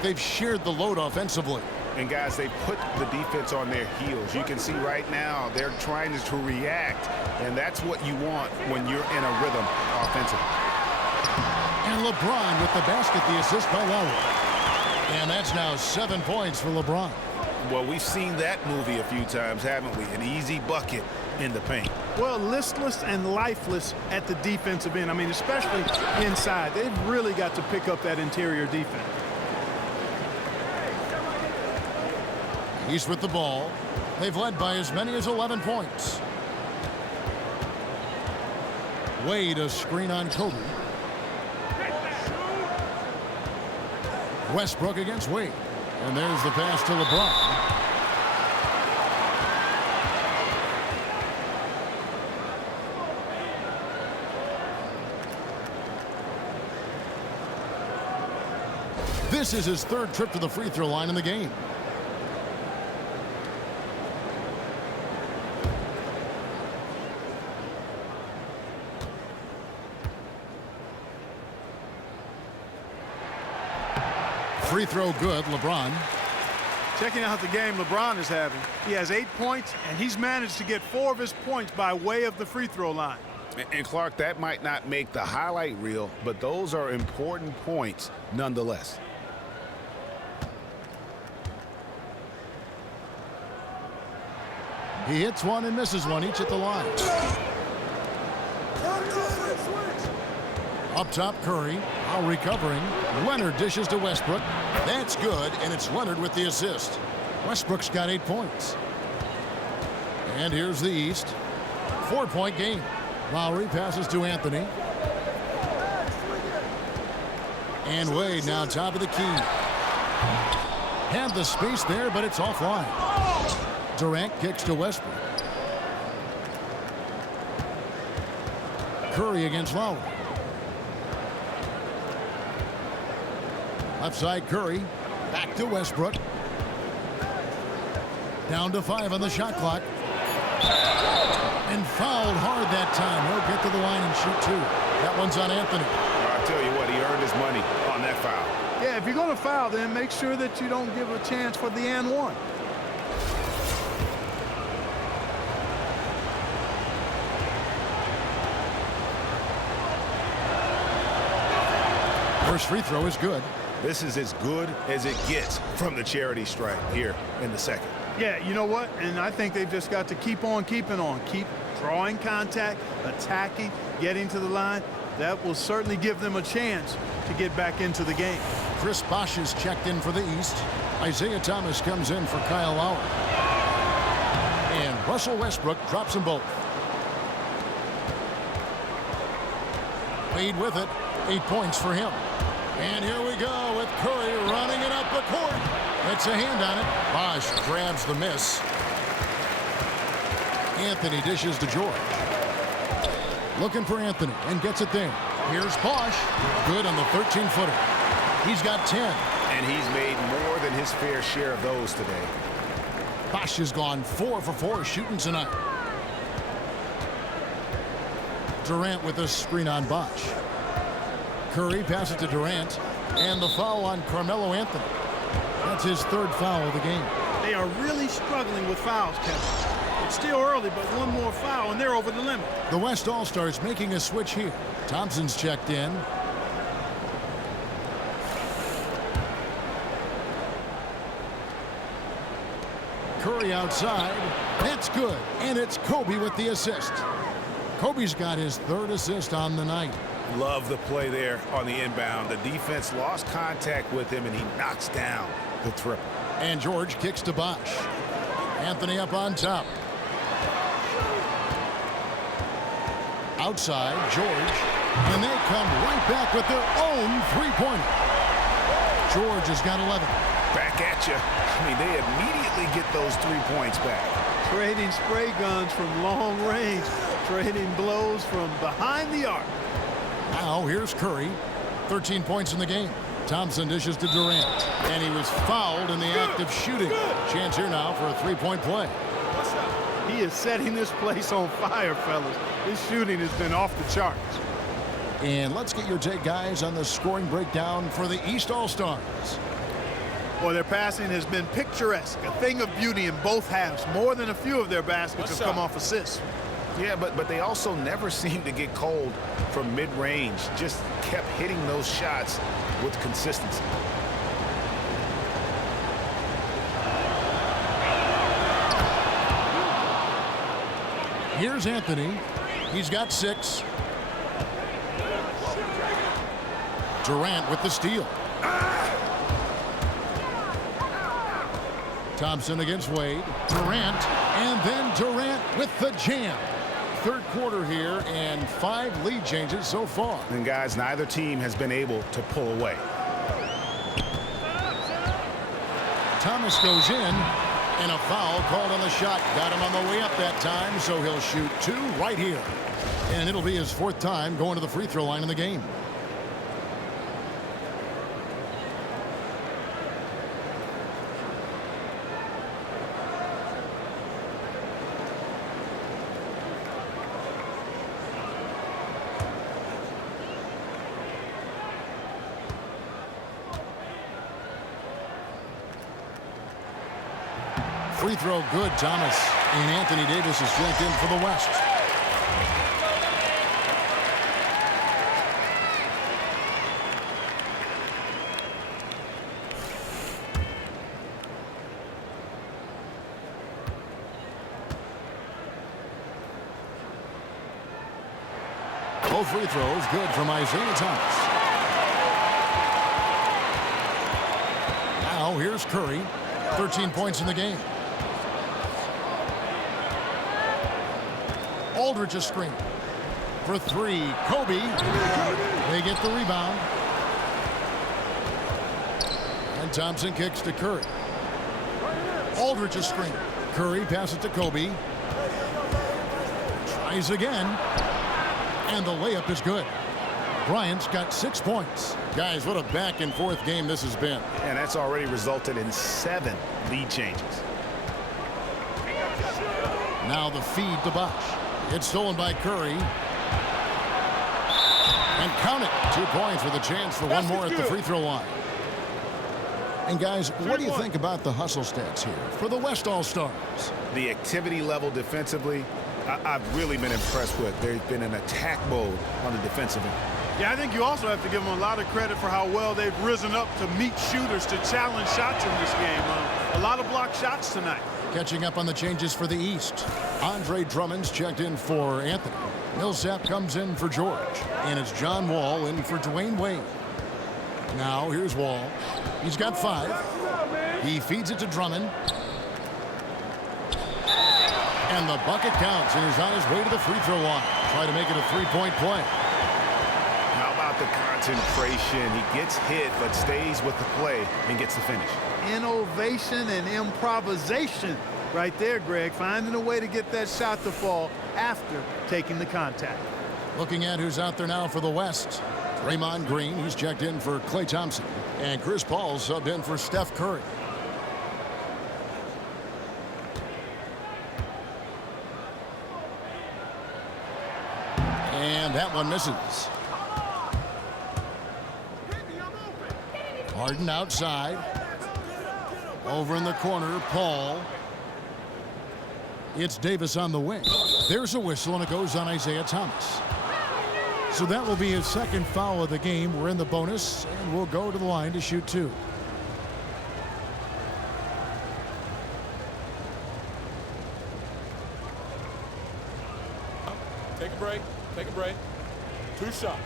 They've shared the load offensively. And guys, they put the defense on their heels. You can see right now they're trying to react, and that's what you want when you're in a rhythm offensively. And LeBron with the basket, the assist by Lowry. And that's now 7 points for LeBron. Well, we've seen that movie a few times, haven't we? An easy bucket in the paint. Well, listless and lifeless at the defensive end. I mean, especially inside. They've really got to pick up that interior defense. He's with the ball. They've led by as many as 11 points. Wade a screen on Kobe. Westbrook against Wade. And there's the pass to LeBron. This is his third trip to the free throw line in the game. Free throw good, LeBron. Checking out the game LeBron is having. He has 8 points, and he's managed to get 4 of his points by way of the free throw line. And Clark, that might not make the highlight reel, but those are important points nonetheless. He hits one and misses one, each at the line. Up top, Curry, now recovering. Leonard dishes to Westbrook. That's good, and it's Leonard with the assist. Westbrook's got 8 points. And here's the East. 4-point game. Lowry passes to Anthony. And Wade now top of the key. Had the space there, but it's offline. Durant kicks to Westbrook. Curry against Lowry. Left side Curry. Back to Westbrook. Down to 5 on the shot clock. And fouled hard that time. He'll get to the line and shoot 2. That one's on Anthony. I'll tell you what, he earned his money on that foul. Yeah, if you're going to foul, then make sure that you don't give a chance for the and one. First free throw is good. This is as good as it gets from the charity stripe here in the second. Yeah, you know what? And I think they've just got to keep on keeping on. Keep drawing contact, attacking, getting to the line. That will certainly give them a chance to get back into the game. Chris Bosh is checked in for the East. Isaiah Thomas comes in for Kyle Lowry. And Russell Westbrook drops them both. Wade with it. 8 points for him. And here we go with Curry running it up the court. It's a hand on it. Bosh grabs the miss. Anthony dishes to George. Looking for Anthony and gets it there. Here's Bosh. Good on the 13-footer. He's got 10. And he's made more than his fair share of those today. Bosh has gone 4 for 4 shooting tonight. Durant with a screen on Bosh. Curry passes to Durant. And the foul on Carmelo Anthony. That's his 3rd foul of the game. They are really struggling with fouls, Kevin. It's still early, but one more foul, and they're over the limit. The West All-Stars making a switch here. Thompson's checked in. Curry outside. That's good. And it's Kobe with the assist. Kobe's got his 3rd assist on the night. Love the play there on the inbound. The defense lost contact with him, and he knocks down the triple. And George kicks to Bosh. Anthony up on top. Outside, George. And they come right back with their own 3-pointer. George has got 11. Back at you. I mean, they immediately get those 3 points back. Trading spray guns from long range. Trading blows from behind the arc. Now here's Curry. 13 points in the game. Thompson dishes to Durant. And he was fouled in the act of shooting. Chance here now for a 3-point play. He is setting this place on fire, fellas. His shooting has been off the charts. And let's get your take, guys, on the scoring breakdown for the East All-Stars. Well, their passing has been picturesque, a thing of beauty in both halves. More than a few of their baskets have come off assists. Yeah, but they also never seem to get cold from mid-range. Just kept hitting those shots with consistency. Here's Anthony. He's got 6. Durant with the steal. Thompson against Wade. Durant, and then Durant with the jam. Third quarter here, and 5 lead changes so far. And guys, neither team has been able to pull away. Thomas goes in, and a foul called on the shot. Got him on the way up that time, so he'll shoot 2 right here. And it'll be his 4th time going to the free throw line in the game. Free throw good, Thomas. And Anthony Davis is checked in for the West. Both free throws good from Isaiah Thomas. Now here's Curry. 13 points in the game. Aldridge a screen for 3. Kobe. They get the rebound. And Thompson kicks to Curry. Aldridge a screen. Curry passes to Kobe. Tries again. And the layup is good. Bryant's got 6 points. Guys, what a back and forth game this has been. And that's already resulted in 7 lead changes. Now the feed to Bosch. It's stolen by Curry. And count it. 2 points with a chance for one more at the free throw line. And guys, what do you think about the hustle stats here for the West All-Stars? The activity level defensively, I've really been impressed with. They've been in attack mode on the defensive end. Yeah, I think you also have to give them a lot of credit for how well they've risen up to meet shooters to challenge shots in this game. A lot of blocked shots tonight. Catching up on the changes for the East. Andre Drummond's checked in for Anthony. Millsap comes in for George. And it's John Wall in for Dwayne Wade. Now here's Wall. He's got 5. He feeds it to Drummond. And the bucket counts, and he's on his way to the free throw line. Try to make it a 3-point play. How about the concentration? He gets hit, but stays with the play and gets the finish. Innovation and improvisation right there, Greg. Finding a way to get that shot to fall after taking the contact. Looking at who's out there now for the West. Draymond Green, he's checked in for Klay Thompson. And Chris Paul subbed in for Steph Curry. And that one misses. Harden outside. Over in the corner, Paul. It's Davis on the wing. There's a whistle, and it goes on Isaiah Thomas. So that will be his 2nd foul of the game. We're in the bonus, and we'll go to the line to shoot 2. Take a break. Take a break. 2 shots.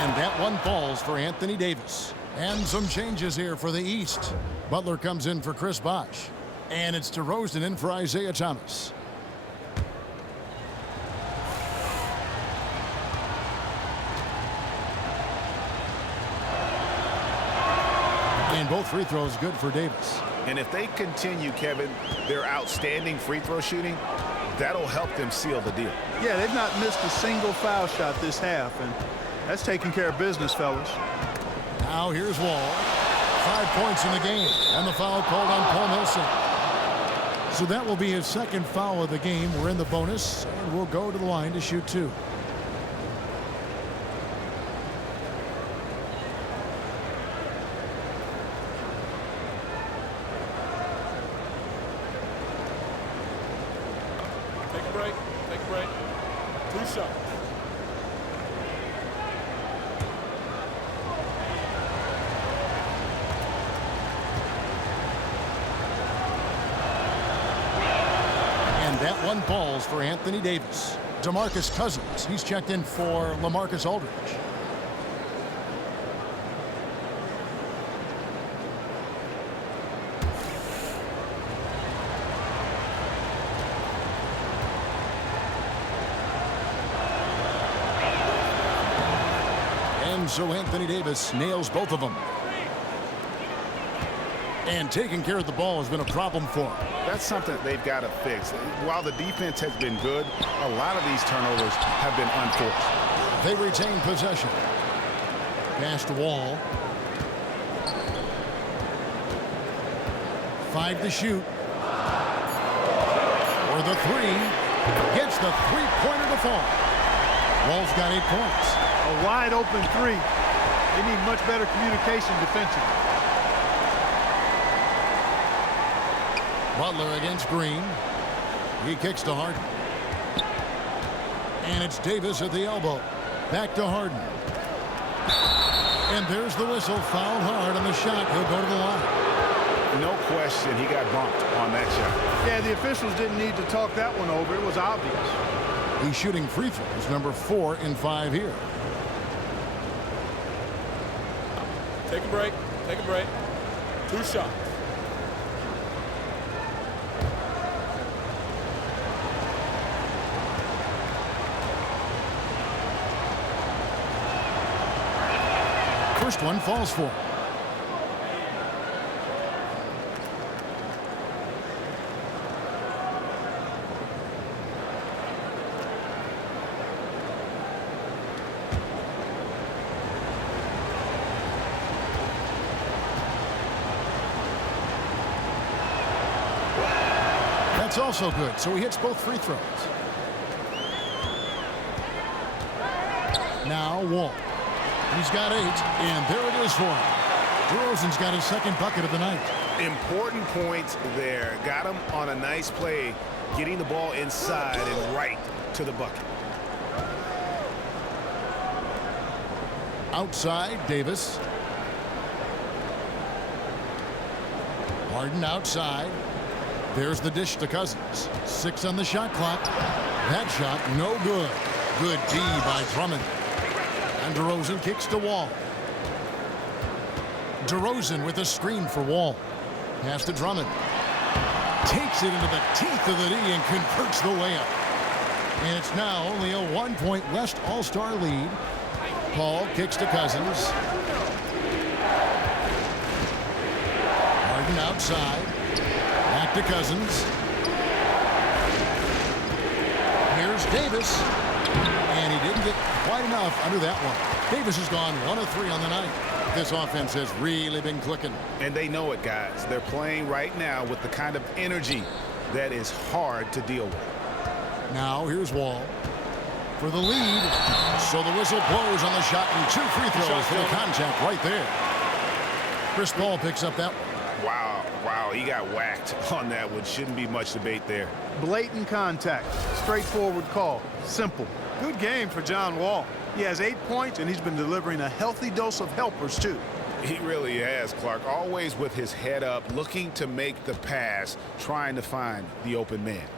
And that one falls for Anthony Davis. And some changes here for the East. Butler comes in for Chris Bosh. And it's DeRozan in for Isaiah Thomas. And both free throws good for Davis. And if they continue, Kevin, their outstanding free throw shooting, that'll help them seal the deal. Yeah, they've not missed a single foul shot this half, and that's taking care of business, fellas. Now here's Wall. 5 points in the game, and the foul called on Paul Millsap. So that will be his second foul of the game. We're in the bonus, and we'll go to the line to shoot 2. Take a break. Take a break. 2 shots. That one falls for Anthony Davis. DeMarcus Cousins, he's checked in for LaMarcus Aldridge. And so Anthony Davis nails both of them. And taking care of the ball has been a problem for him. That's something that they've got to fix. While the defense has been good, a lot of these turnovers have been unforced. They retain possession. Pass to Wall. 5 to shoot. For the 3. Gets the three-pointer to fall. Wall's got 8 points. A wide open 3. They need much better communication defensively. Butler against Green. He kicks to Harden. And it's Davis at the elbow. Back to Harden. And there's the whistle. Fouled hard on the shot. He'll go to the line. No question he got bumped on that shot. Yeah, the officials didn't need to talk that one over. It was obvious. He's shooting free throws, number 4 in 5 here. Take a break. Take a break. 2 shots. First one falls for him. That's also good, so he hits both free throws. Now Wall. He's got 8, and there it is for him. DeRozan's got his second bucket of the night. Important points there. Got him on a nice play, getting the ball inside and right to the bucket. Outside, Davis. Harden outside. There's the dish to Cousins. 6 on the shot clock. That shot, no good. Good D by Drummond. And DeRozan kicks to Wall. DeRozan with a screen for Wall. Pass to Drummond. Takes it into the teeth of the D and converts the layup. And it's now only a 1-point West All-Star lead. Paul kicks to Cousins. Harden outside. Back to Cousins. Here's Davis. And he didn't get quite enough under that one. Davis has gone 1 of 3 on the night. This offense has really been clicking. And they know it, guys. They're playing right now with the kind of energy that is hard to deal with. Now here's Wall for the lead. So the whistle blows on the shot and 2 free throws for the contact right there. Chris Paul picks up that one. Wow, he got whacked on that one. Shouldn't be much debate there. Blatant contact. Straightforward call. Simple. Good game for John Wall. He has 8 points, and he's been delivering a healthy dose of helpers, too. He really has, Clark. Always with his head up, looking to make the pass, trying to find the open man.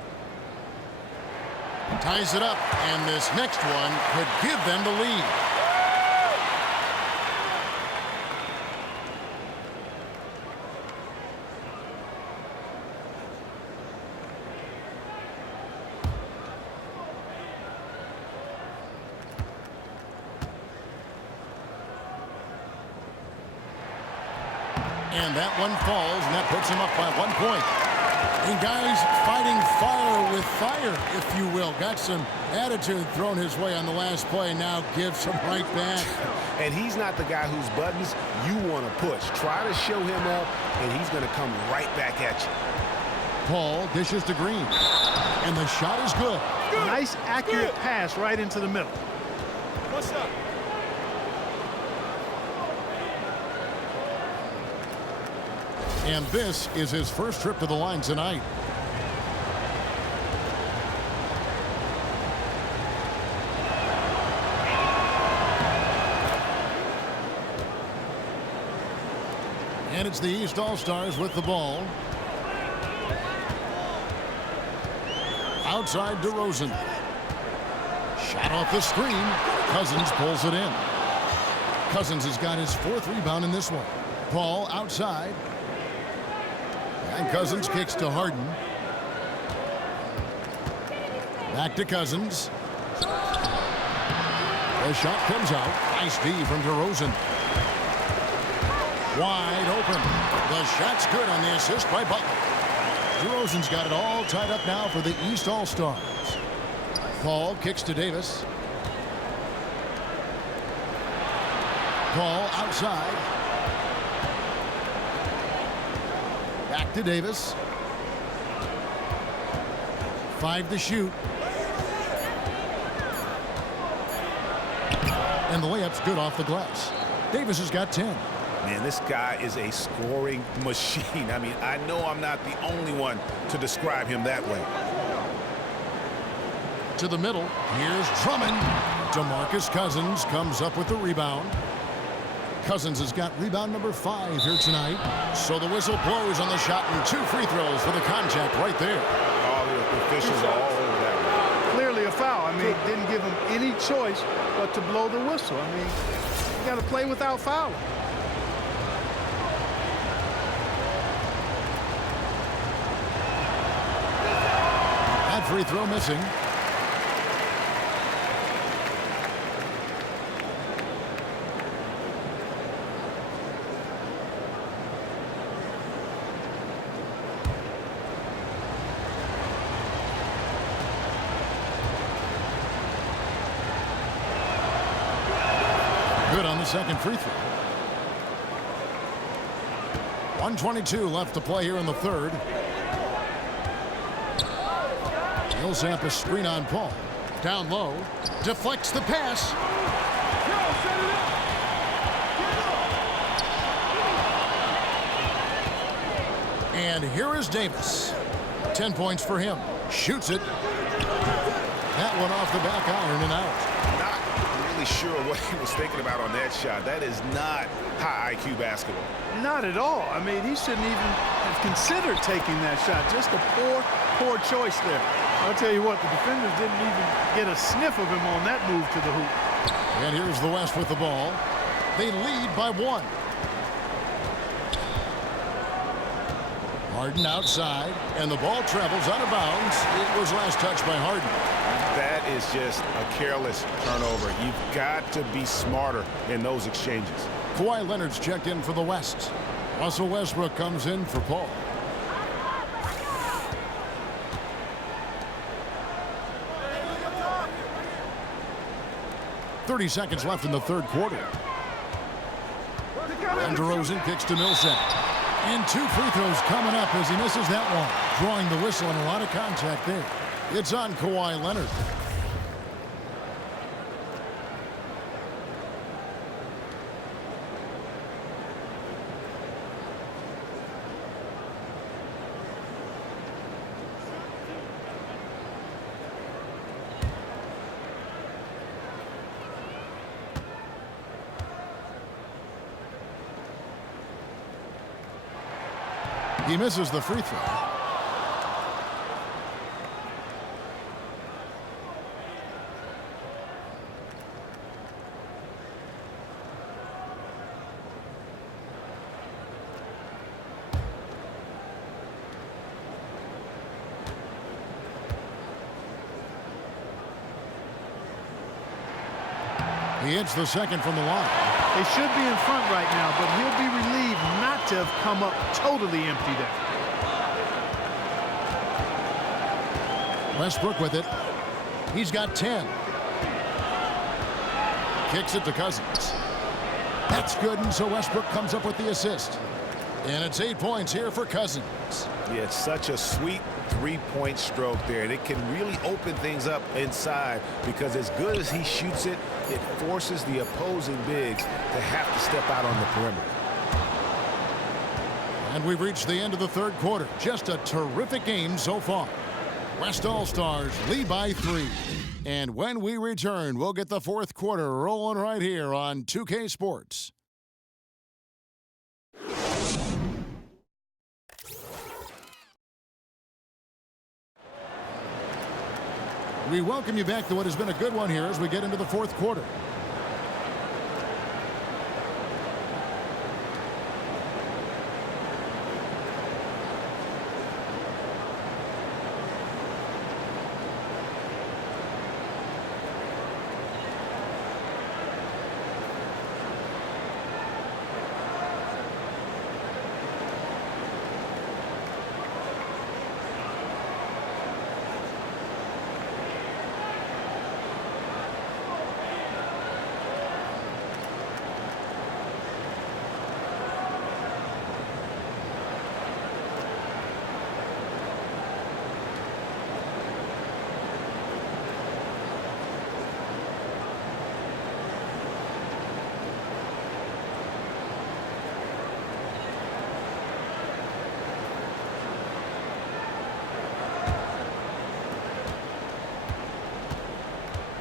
Ties it up, and this next one could give them the lead. And that one falls, and that puts him up by 1 point. And guys fighting fire with fire, if you will. Got some attitude thrown his way on the last play, now gives him right back. And he's not the guy whose buttons you want to push. Try to show him up, and he's going to come right back at you. Paul dishes to Green. And the shot is good. Nice, accurate pass right into the middle. What's up? And this is his first trip to the line tonight. And it's the East All-Stars with the ball. Outside DeRozan. Shot off the screen. Cousins pulls it in. Cousins has got his 4th rebound in this one. Paul outside. And Cousins kicks to Harden. Back to Cousins. The shot comes out. Nice D from DeRozan. Wide open. The shot's good on the assist by Butler. DeRozan's got it all tied up now for the East All-Stars. Paul kicks to Davis. Paul outside. Back to Davis. 5 to shoot. And the layup's good off the glass. Davis has got 10. Man, this guy is a scoring machine. I mean, I know I'm not the only one to describe him that way. To the middle. Here's Drummond. DeMarcus Cousins comes up with the rebound. Cousins has got rebound number 5 here tonight. So the whistle blows on the shot and 2 free throws for the contact right there. All the officials are all over that one. Clearly a foul. I mean, didn't give him any choice but to blow the whistle. I mean, you got to play without fouling. That free throw missing. Good on the second free throw. 1:22 left to play here in the third. Millsap a screen on Paul. Down low. Deflects the pass. And here is Davis. 10 points for him. Shoots it. That one off the back iron and out. Not really sure what he was thinking about on that shot. That is not high IQ basketball. Not at all. I mean, he shouldn't even have considered taking that shot. Just a poor choice there. I'll tell you what, the defenders didn't even get a sniff of him on that move to the hoop. And here's the West with the ball. They lead by 1. Harden outside, and the ball travels out of bounds. It was last touched by Harden. That is just a careless turnover. You've got to be smarter in those exchanges. Kawhi Leonard's checked in for the West. Russell Westbrook comes in for Paul. .30 seconds left in the third quarter. And DeRozan kicks to Millsap. And 2 free throws coming up as he misses that one. Drawing the whistle and a lot of contact there. It's on Kawhi Leonard. He misses the free throw. He hits the second from the line. They should be in front right now, but he'll be relieved not to have come up totally empty there. Westbrook with it. He's got 10. Kicks it to Cousins. That's good, and so Westbrook comes up with the assist. And it's 8 points here for Cousins. Yeah, it's such a sweet three-point stroke there. And it can really open things up inside because as good as he shoots it, it forces the opposing bigs to have to step out on the perimeter. And we've reached the end of the third quarter. Just a terrific game so far. West All-Stars lead by 3. And when we return, we'll get the fourth quarter rolling right here on 2K Sports. We welcome you back to what has been a good one here as we get into the fourth quarter.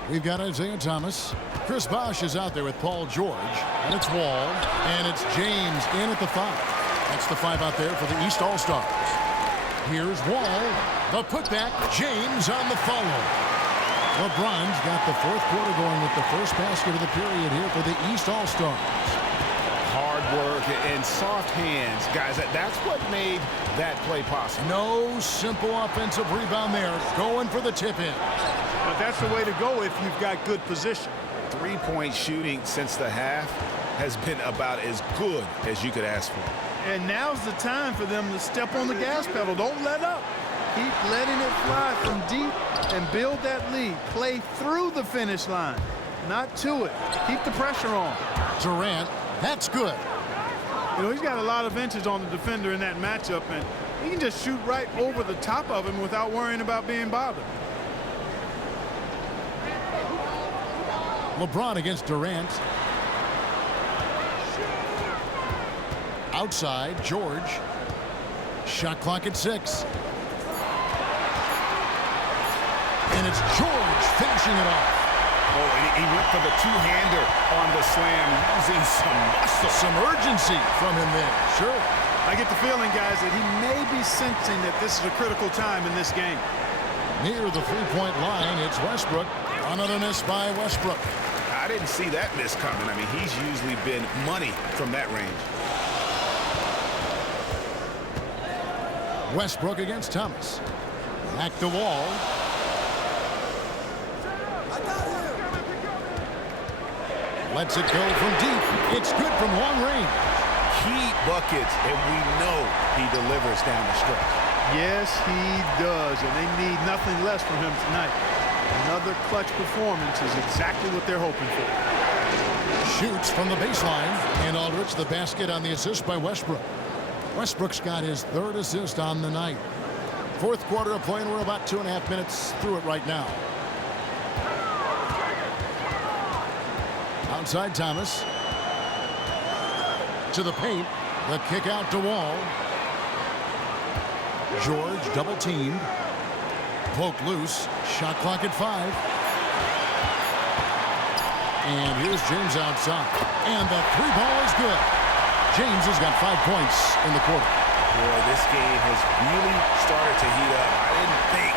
We've got Isaiah Thomas. Chris Bosh is out there with Paul George. And it's Wall. And it's James in at the 5. That's the 5 out there for the East All-Stars. Here's Wall. The putback. James on the follow. LeBron's got the fourth quarter going with the first basket of the period here for the East All-Stars. Hard work and soft hands. Guys, that's what made that play possible. No simple offensive rebound there. Going for the tip-in. But that's the way to go if you've got good position. Three-point shooting since the half has been about as good as you could ask for. And now's the time for them to step on the gas pedal. Don't let up. Keep letting it fly from deep and build that lead. Play through the finish line, not to it. Keep the pressure on. Durant, that's good. You know, he's got a lot of inches on the defender in that matchup, and he can just shoot right over the top of him without worrying about being bothered. LeBron against Durant. Outside, George. Shot clock at 6. And it's George finishing it off. Oh, and he went for the two-hander on the slam using some muscle. Some urgency from him there. Sure. I get the feeling, guys, that he may be sensing that this is a critical time in this game. Near the three-point line, it's Westbrook. Another miss by Westbrook. I didn't see that miss coming. I mean, he's usually been money from that range. Westbrook against Thomas. Back to Wall. Lets it go from deep. It's good from long range. Key buckets, and we know he delivers down the stretch. Yes, he does, and they need nothing less from him tonight. Another clutch performance is exactly what they're hoping for. Shoots from the baseline, and Aldridge the basket on the assist by Westbrook. Westbrook's got his third assist on the night. Fourth quarter of play, and we're about 2.5 minutes through it right now. Outside Thomas. To the paint. The kick out to Wall. George double teamed. Poked loose. Shot clock at 5. And here's James outside. And the three ball is good. James has got 5 points in the quarter. Boy, this game has really started to heat up. I didn't think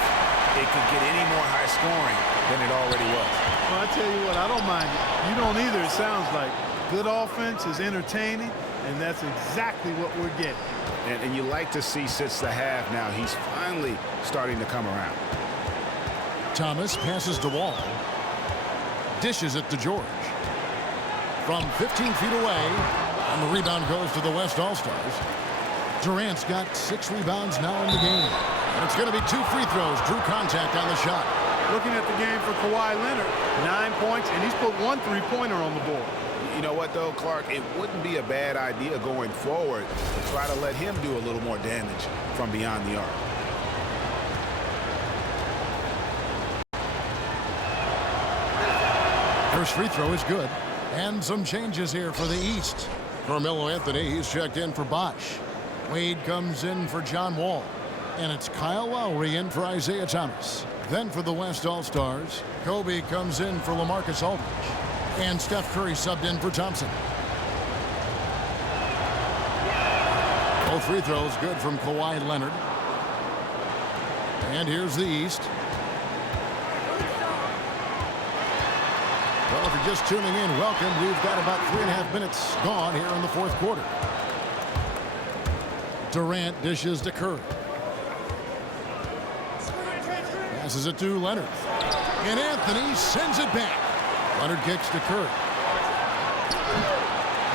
it could get any more high scoring than it already was. Well, I tell you what, I don't mind it. You don't either, it sounds like. Good offense is entertaining, and that's exactly what we're getting. And you like to see since the half now, he's finally starting to come around. Thomas passes to Wall. Dishes it to George. From 15 feet away, and the rebound goes to the West All-Stars. Durant's got 6 rebounds now in the game. And it's going to be 2 free throws. Drew contact on the shot. Looking at the game for Kawhi Leonard, 9 points, and he's put 1 3-pointer on the board. You know what, though, Clark? It wouldn't be a bad idea going forward to try to let him do a little more damage from beyond the arc. First free throw is good. And some changes here for the East. Carmelo Anthony, he's checked in for Bosch. Wade comes in for John Wall. And it's Kyle Lowry in for Isaiah Thomas. Then for the West All-Stars, Kobe comes in for LaMarcus Aldridge. And Steph Curry subbed in for Thompson. Both free throws good from Kawhi Leonard. And here's the East. Well, if you're just tuning in, welcome. We've got about 3.5 minutes gone here in the fourth quarter. Durant dishes to Curry. Passes it to Leonard. And Anthony sends it back. Leonard kicks to Curry.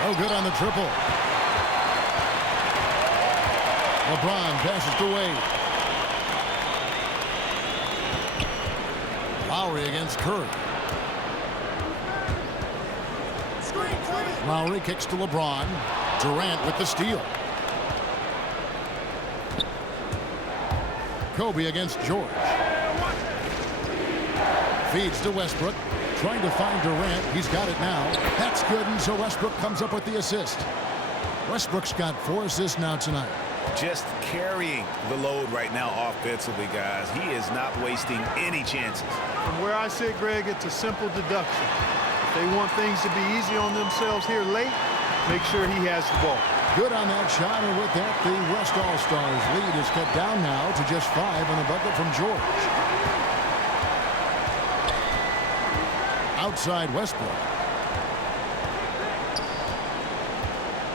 No good on the triple. LeBron passes to Wade. Lowry against Curry. Lowry kicks to LeBron. Durant with the steal. Kobe against George. Feeds to Westbrook. Trying to find Durant. He's got it now. That's good, and so Westbrook comes up with the assist. Westbrook's got 4 assists now tonight. Just carrying the load right now offensively, guys. He is not wasting any chances. From where I sit, Greg, it's a simple deduction. If they want things to be easy on themselves here late, make sure he has the ball. Good on that shot, and with that, the West All-Stars lead is cut down now to just 5 on the bucket from George. Outside Westbrook.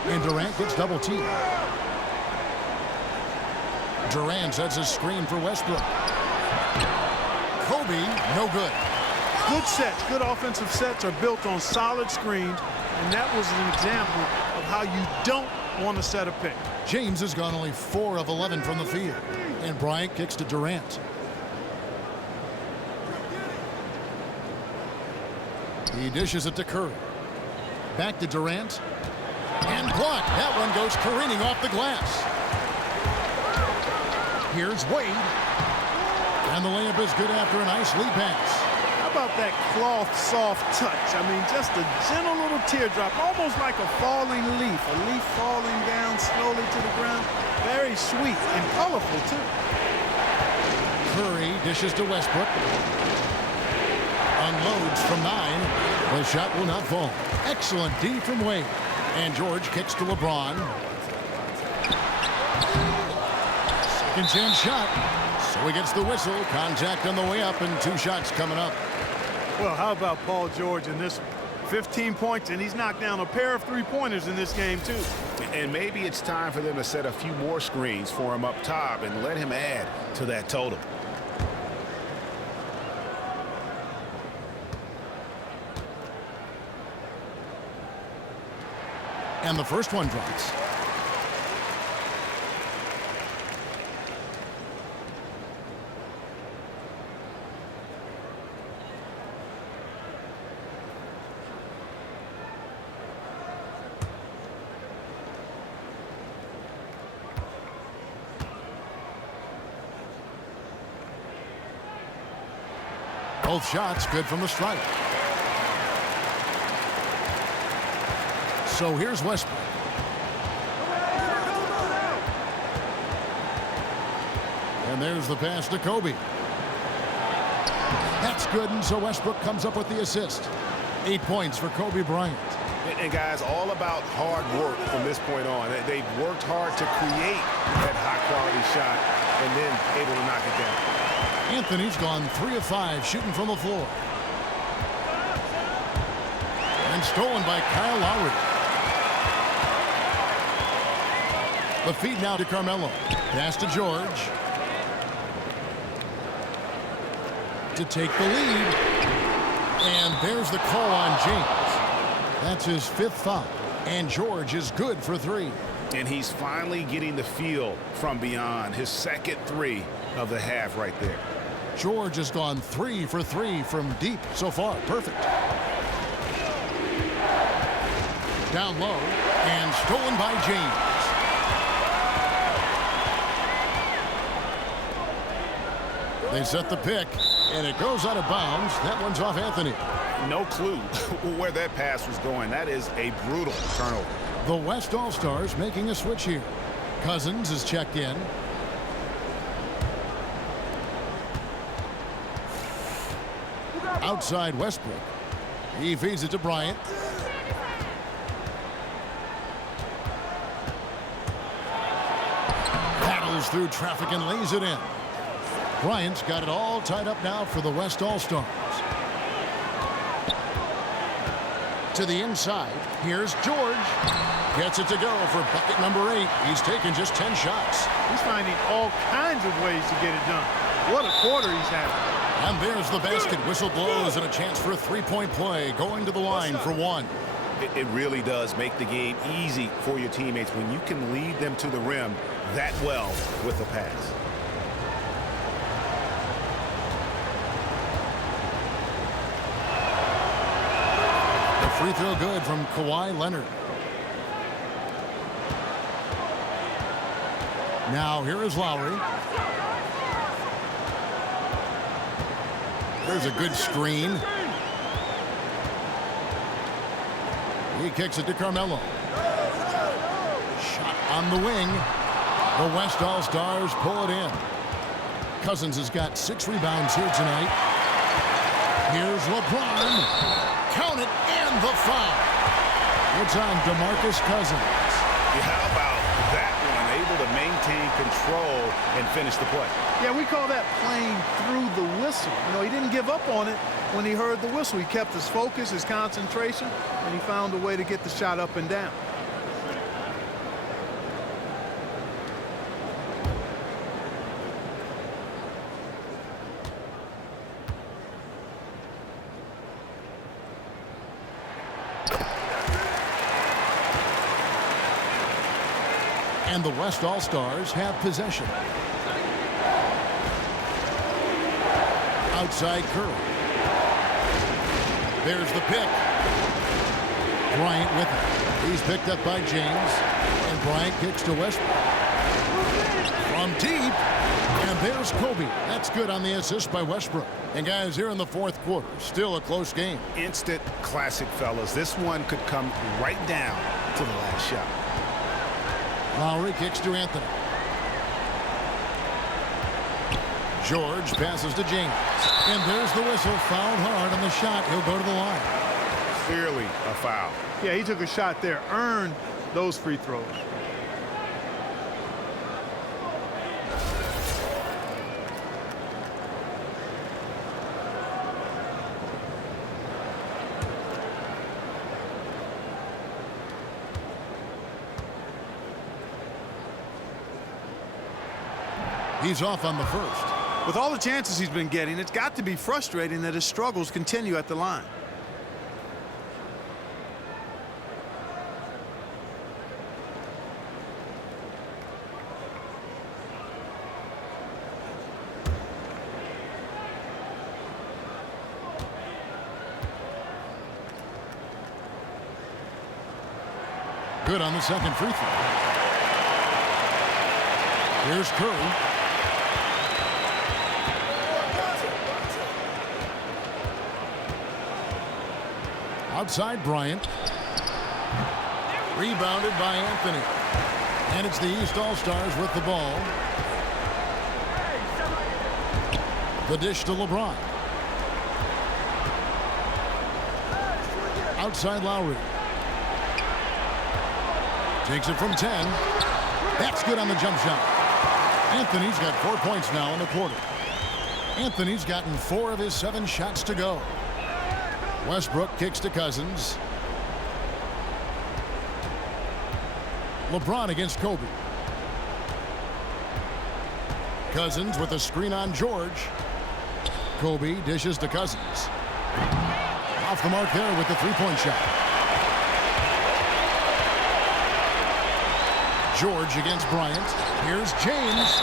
And Durant gets double teamed. Durant sets a screen for Westbrook. Kobe, no good. Good sets, good offensive sets are built on solid screens, and that was an example of how you don't want to set a pick. James has gone only 4 of 11 from the field. And Bryant kicks to Durant. He dishes it to Curry. Back to Durant. And blocked. That one goes careening off the glass. Here's Wade. And the layup is good after a nice lead pass. How about that cloth soft touch? I mean, just a gentle little teardrop, almost like a falling leaf. A leaf falling down slowly to the ground. Very sweet and colorful, too. Curry dishes to Westbrook. Unloads from 9. The shot will not fall. Excellent D from Wade. And George kicks to LeBron. Second chance shot. So he gets the whistle. Contact on the way up, and 2 shots coming up. Well, how about Paul George in this 15 points, and he's knocked down a pair of 3-pointers in this game, too. And maybe it's time for them to set a few more screens for him up top and let him add to that total. And the first one drops. Both shots good from the stripe. So here's Westbrook. And there's the pass to Kobe. That's good, and so Westbrook comes up with the assist. 8 points for Kobe Bryant. And guys, all about hard work from this point on. They've worked hard to create that high-quality shot and then able to knock it down. Anthony's gone 3 of 5 shooting from the floor. And stolen by Kyle Lowry. The feed now to Carmelo. Pass to George. To take the lead. And there's the call on James. That's his 5th foul. And George is good for 3. And he's finally getting the feel from beyond. His second 3 of the half right there. George has gone 3 for 3 from deep so far. Perfect. Down low and stolen by James. They set the pick, and it goes out of bounds. That one's off Anthony. No clue where that pass was going. That is a brutal turnover. The West All-Stars making a switch here. Cousins is checked in. Outside Westbrook. He feeds it to Bryant. Paddles through traffic and lays it in. Bryant's got it all tied up now for the West All-Stars. To the inside. Here's George. Gets it to go for bucket number 8. He's taken just 10 shots. He's finding all kinds of ways to get it done. What a quarter he's having. And there's the basket. Whistle blows and a chance for a three-point play. Going to the line for one. It really does make the game easy for your teammates when you can lead them to the rim that well with a pass. The free throw good from Kawhi Leonard. Now here is Lowry. There's a good screen. He kicks it to Carmelo. Shot on the wing. The West All-Stars pull it in. Cousins has got 6 rebounds here tonight. Here's LeBron. Count it, and the foul. It's on DeMarcus Cousins. Yeah, how about that one? Able to maintain control and finish the play. Yeah, we call that playing through the whistle. You know, he didn't give up on it when he heard the whistle. He kept his focus, his concentration, and he found a way to get the shot up and down. And the West All-Stars have possession. Outside Curry. There's the pick. Bryant with it. He's picked up by James. And Bryant kicks to Westbrook. From deep. And there's Kobe. That's good on the assist by Westbrook. And guys, here in the fourth quarter, still a close game. Instant classic, fellas. This one could come right down to the last shot. Lowry kicks to Anthony. George passes to James. And there's the whistle. Fouled hard on the shot. He'll go to the line. Clearly a foul. Yeah, he took a shot there. Earned those free throws. He's off on the first. With all the chances he's been getting, it's got to be frustrating that his struggles continue at the line. Good on the second free throw. Here's Curry. Outside Bryant. Rebounded by Anthony. And it's the East All-Stars with the ball. The dish to LeBron. Outside Lowry. Takes it from 10. That's good on the jump shot. Anthony's got 4 points now in the quarter. Anthony's gotten 4 of his 7 shots to go. Westbrook kicks to Cousins. LeBron against Kobe. Cousins with a screen on George. Kobe dishes to Cousins. Off the mark there with the three-point shot. George against Bryant. Here's James.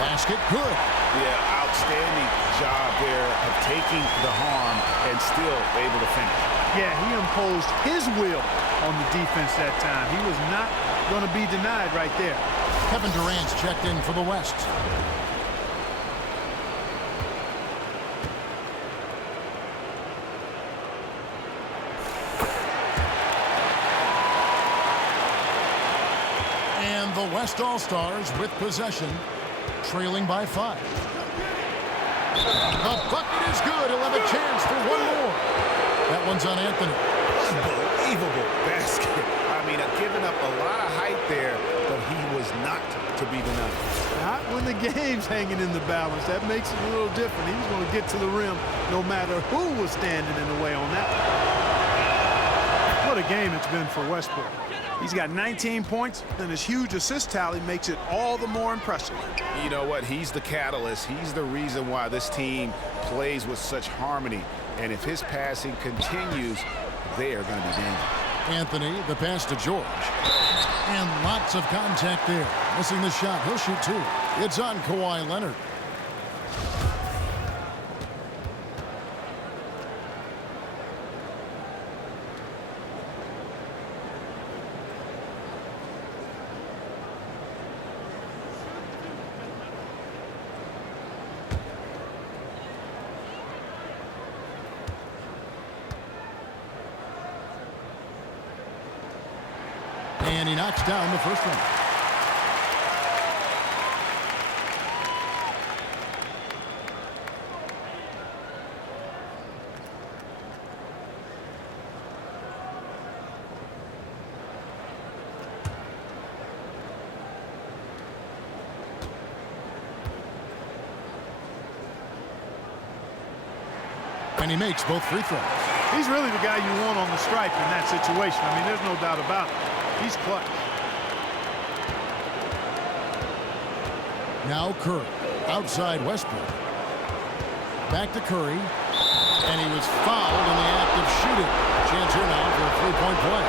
Basket good. Yeah, outstanding job there of taking the harm and still able to finish. Yeah, he imposed his will on the defense that time. He was not going to be denied right there. Kevin Durant's checked in for the West. And the West All-Stars with possession, trailing by 5. The bucket is good. He'll have a chance for one more. That one's on Anthony. Unbelievable basket. I mean, giving up a lot of height there, but he was not to be denied. Not when the game's hanging in the balance. That makes it a little different. He was going to get to the rim no matter who was standing in the way on that. What a game it's been for Westbrook. He's got 19 points, and his huge assist tally makes it all the more impressive. You know what? He's the catalyst. He's the reason why this team plays with such harmony. And if his passing continues, they are going to be dangerous. Anthony, the pass to George. And lots of contact there. Missing the shot. He'll shoot 2. It's on Kawhi Leonard. And he knocks down the first one. And he makes both free throws. He's really the guy you want on the stripe in that situation. I mean, there's no doubt about it. He's clutch. Now Curry, outside Westbrook. Back to Curry. And he was fouled in the act of shooting. Chance here now for a three-point play.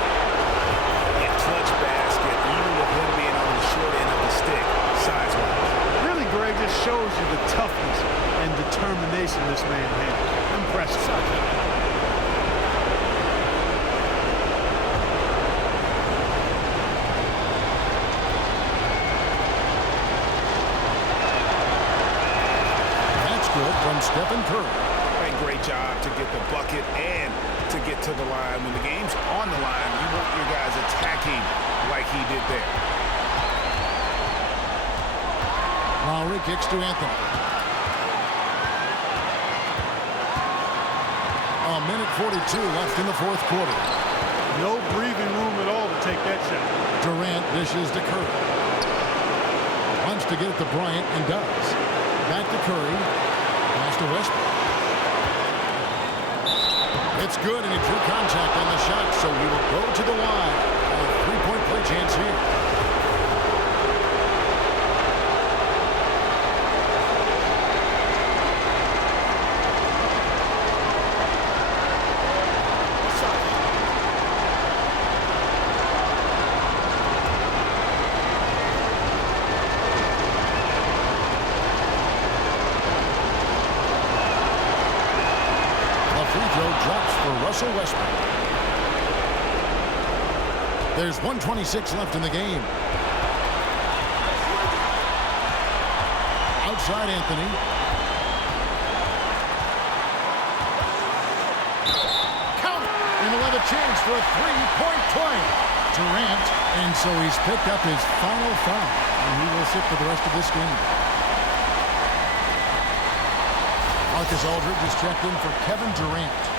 A clutch basket, even with him being on the short end of the stick, size-wise. Really, Greg, just shows you the toughness and determination this man has. Impressive. From Stephen Curry. Great job to get the bucket and to get to the line. When the game's on the line, you want your guys attacking like he did there. Lowry kicks to Anthony. A minute 42 left in the fourth quarter. No breathing room at all to take that shot. Durant dishes to Curry. Wants to get it to Bryant and does. Back to Curry. Pass to Westbrook. It's good, and he drew contact on the shot, so he will go to the line. A three-point play chance here. Russell Westbrook. There's 1:26 left in the game. Outside Anthony. Count it! And he'll have a chance for a three-point play. Durant, and so he's picked up his final foul, and he will sit for the rest of this game. Marcus Aldridge is checked in for Kevin Durant.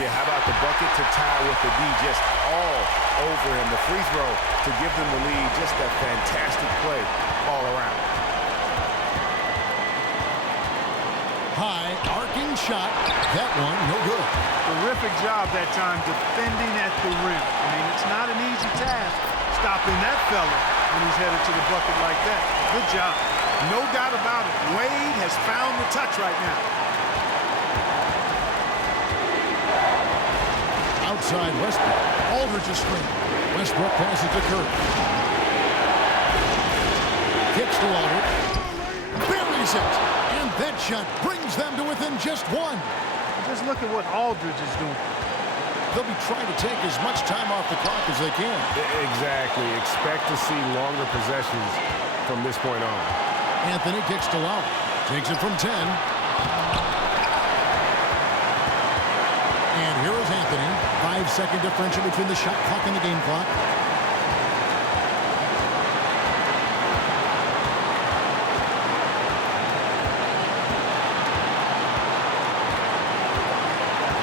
How about the bucket to tie with the D just all over him? The free throw to give them the lead. Just a fantastic play all around. High arcing shot. That one, no good. Terrific job that time defending at the rim. I mean, it's not an easy task stopping that fella when he's headed to the bucket like that. Good job. No doubt about it. Wade has found the touch right now. Outside Westbrook. Aldridge is screen. Westbrook passes to Curry. Kicks to Aldridge. Buries misses it. And that shot brings them to within just one. Just look at what Aldridge is doing. They'll be trying to take as much time off the clock as they can. Exactly. Expect to see longer possessions from this point on. Anthony kicks to Lowry. Takes it from 10. And here is Anthony. 5-second differential between the shot clock and the game clock.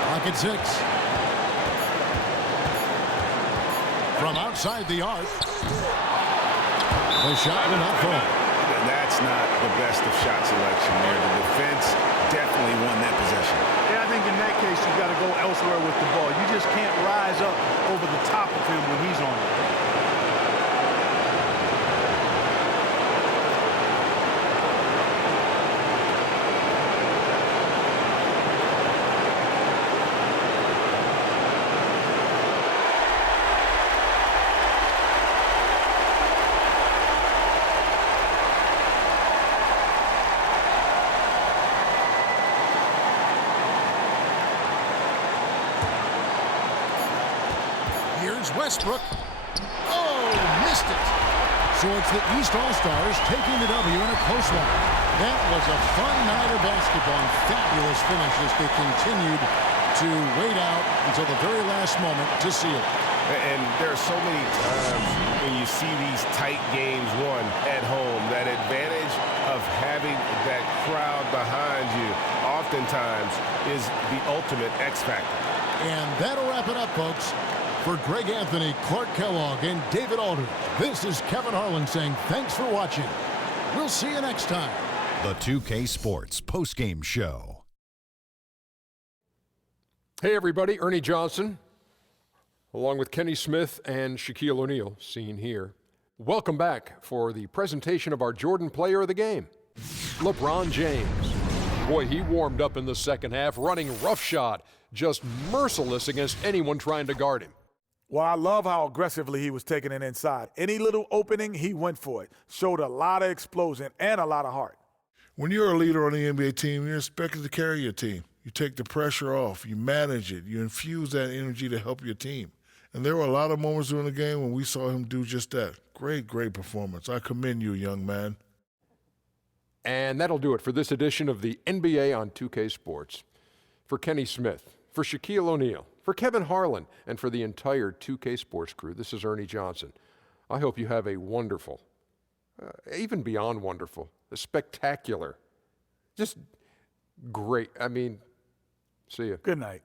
Clock at 6. From outside the arc. The shot will not fall. That's not the best of shot selection there. The defense definitely won that possession. Yeah, I think in that case, you've got to go elsewhere with the ball. You just can't rise up over the top of him when he's on it. Here's Westbrook. Oh, missed it. So it's the East All-Stars taking the W in a close one. That was a fun night of basketball and fabulous finish as they continued to wait out until the very last moment to seal it. And there are so many times when you see these tight games won at home, that advantage of having that crowd behind you oftentimes is the ultimate X factor. And that'll wrap it up, folks. For Greg Anthony, Clark Kellogg, and David Aldridge, this is Kevin Harlan saying thanks for watching. We'll see you next time. The 2K Sports postgame show. Hey, everybody. Ernie Johnson, along with Kenny Smith and Shaquille O'Neal, seen here. Welcome back for the presentation of our Jordan Player of the Game, LeBron James. Boy, he warmed up in the second half, running roughshod, just merciless against anyone trying to guard him. Well, I love how aggressively he was taking it inside. Any little opening, he went for it. Showed a lot of explosion and a lot of heart. When you're a leader on the NBA team, you're expected to carry your team. You take the pressure off. You manage it. You infuse that energy to help your team. And there were a lot of moments during the game when we saw him do just that. Great, great performance. I commend you, young man. And that'll do it for this edition of the NBA on 2K Sports. For Kenny Smith, for Shaquille O'Neal, for Kevin Harlan, and for the entire 2K Sports crew, this is Ernie Johnson. I hope you have a wonderful, even beyond wonderful, a spectacular, just great. I mean, see you. Good night.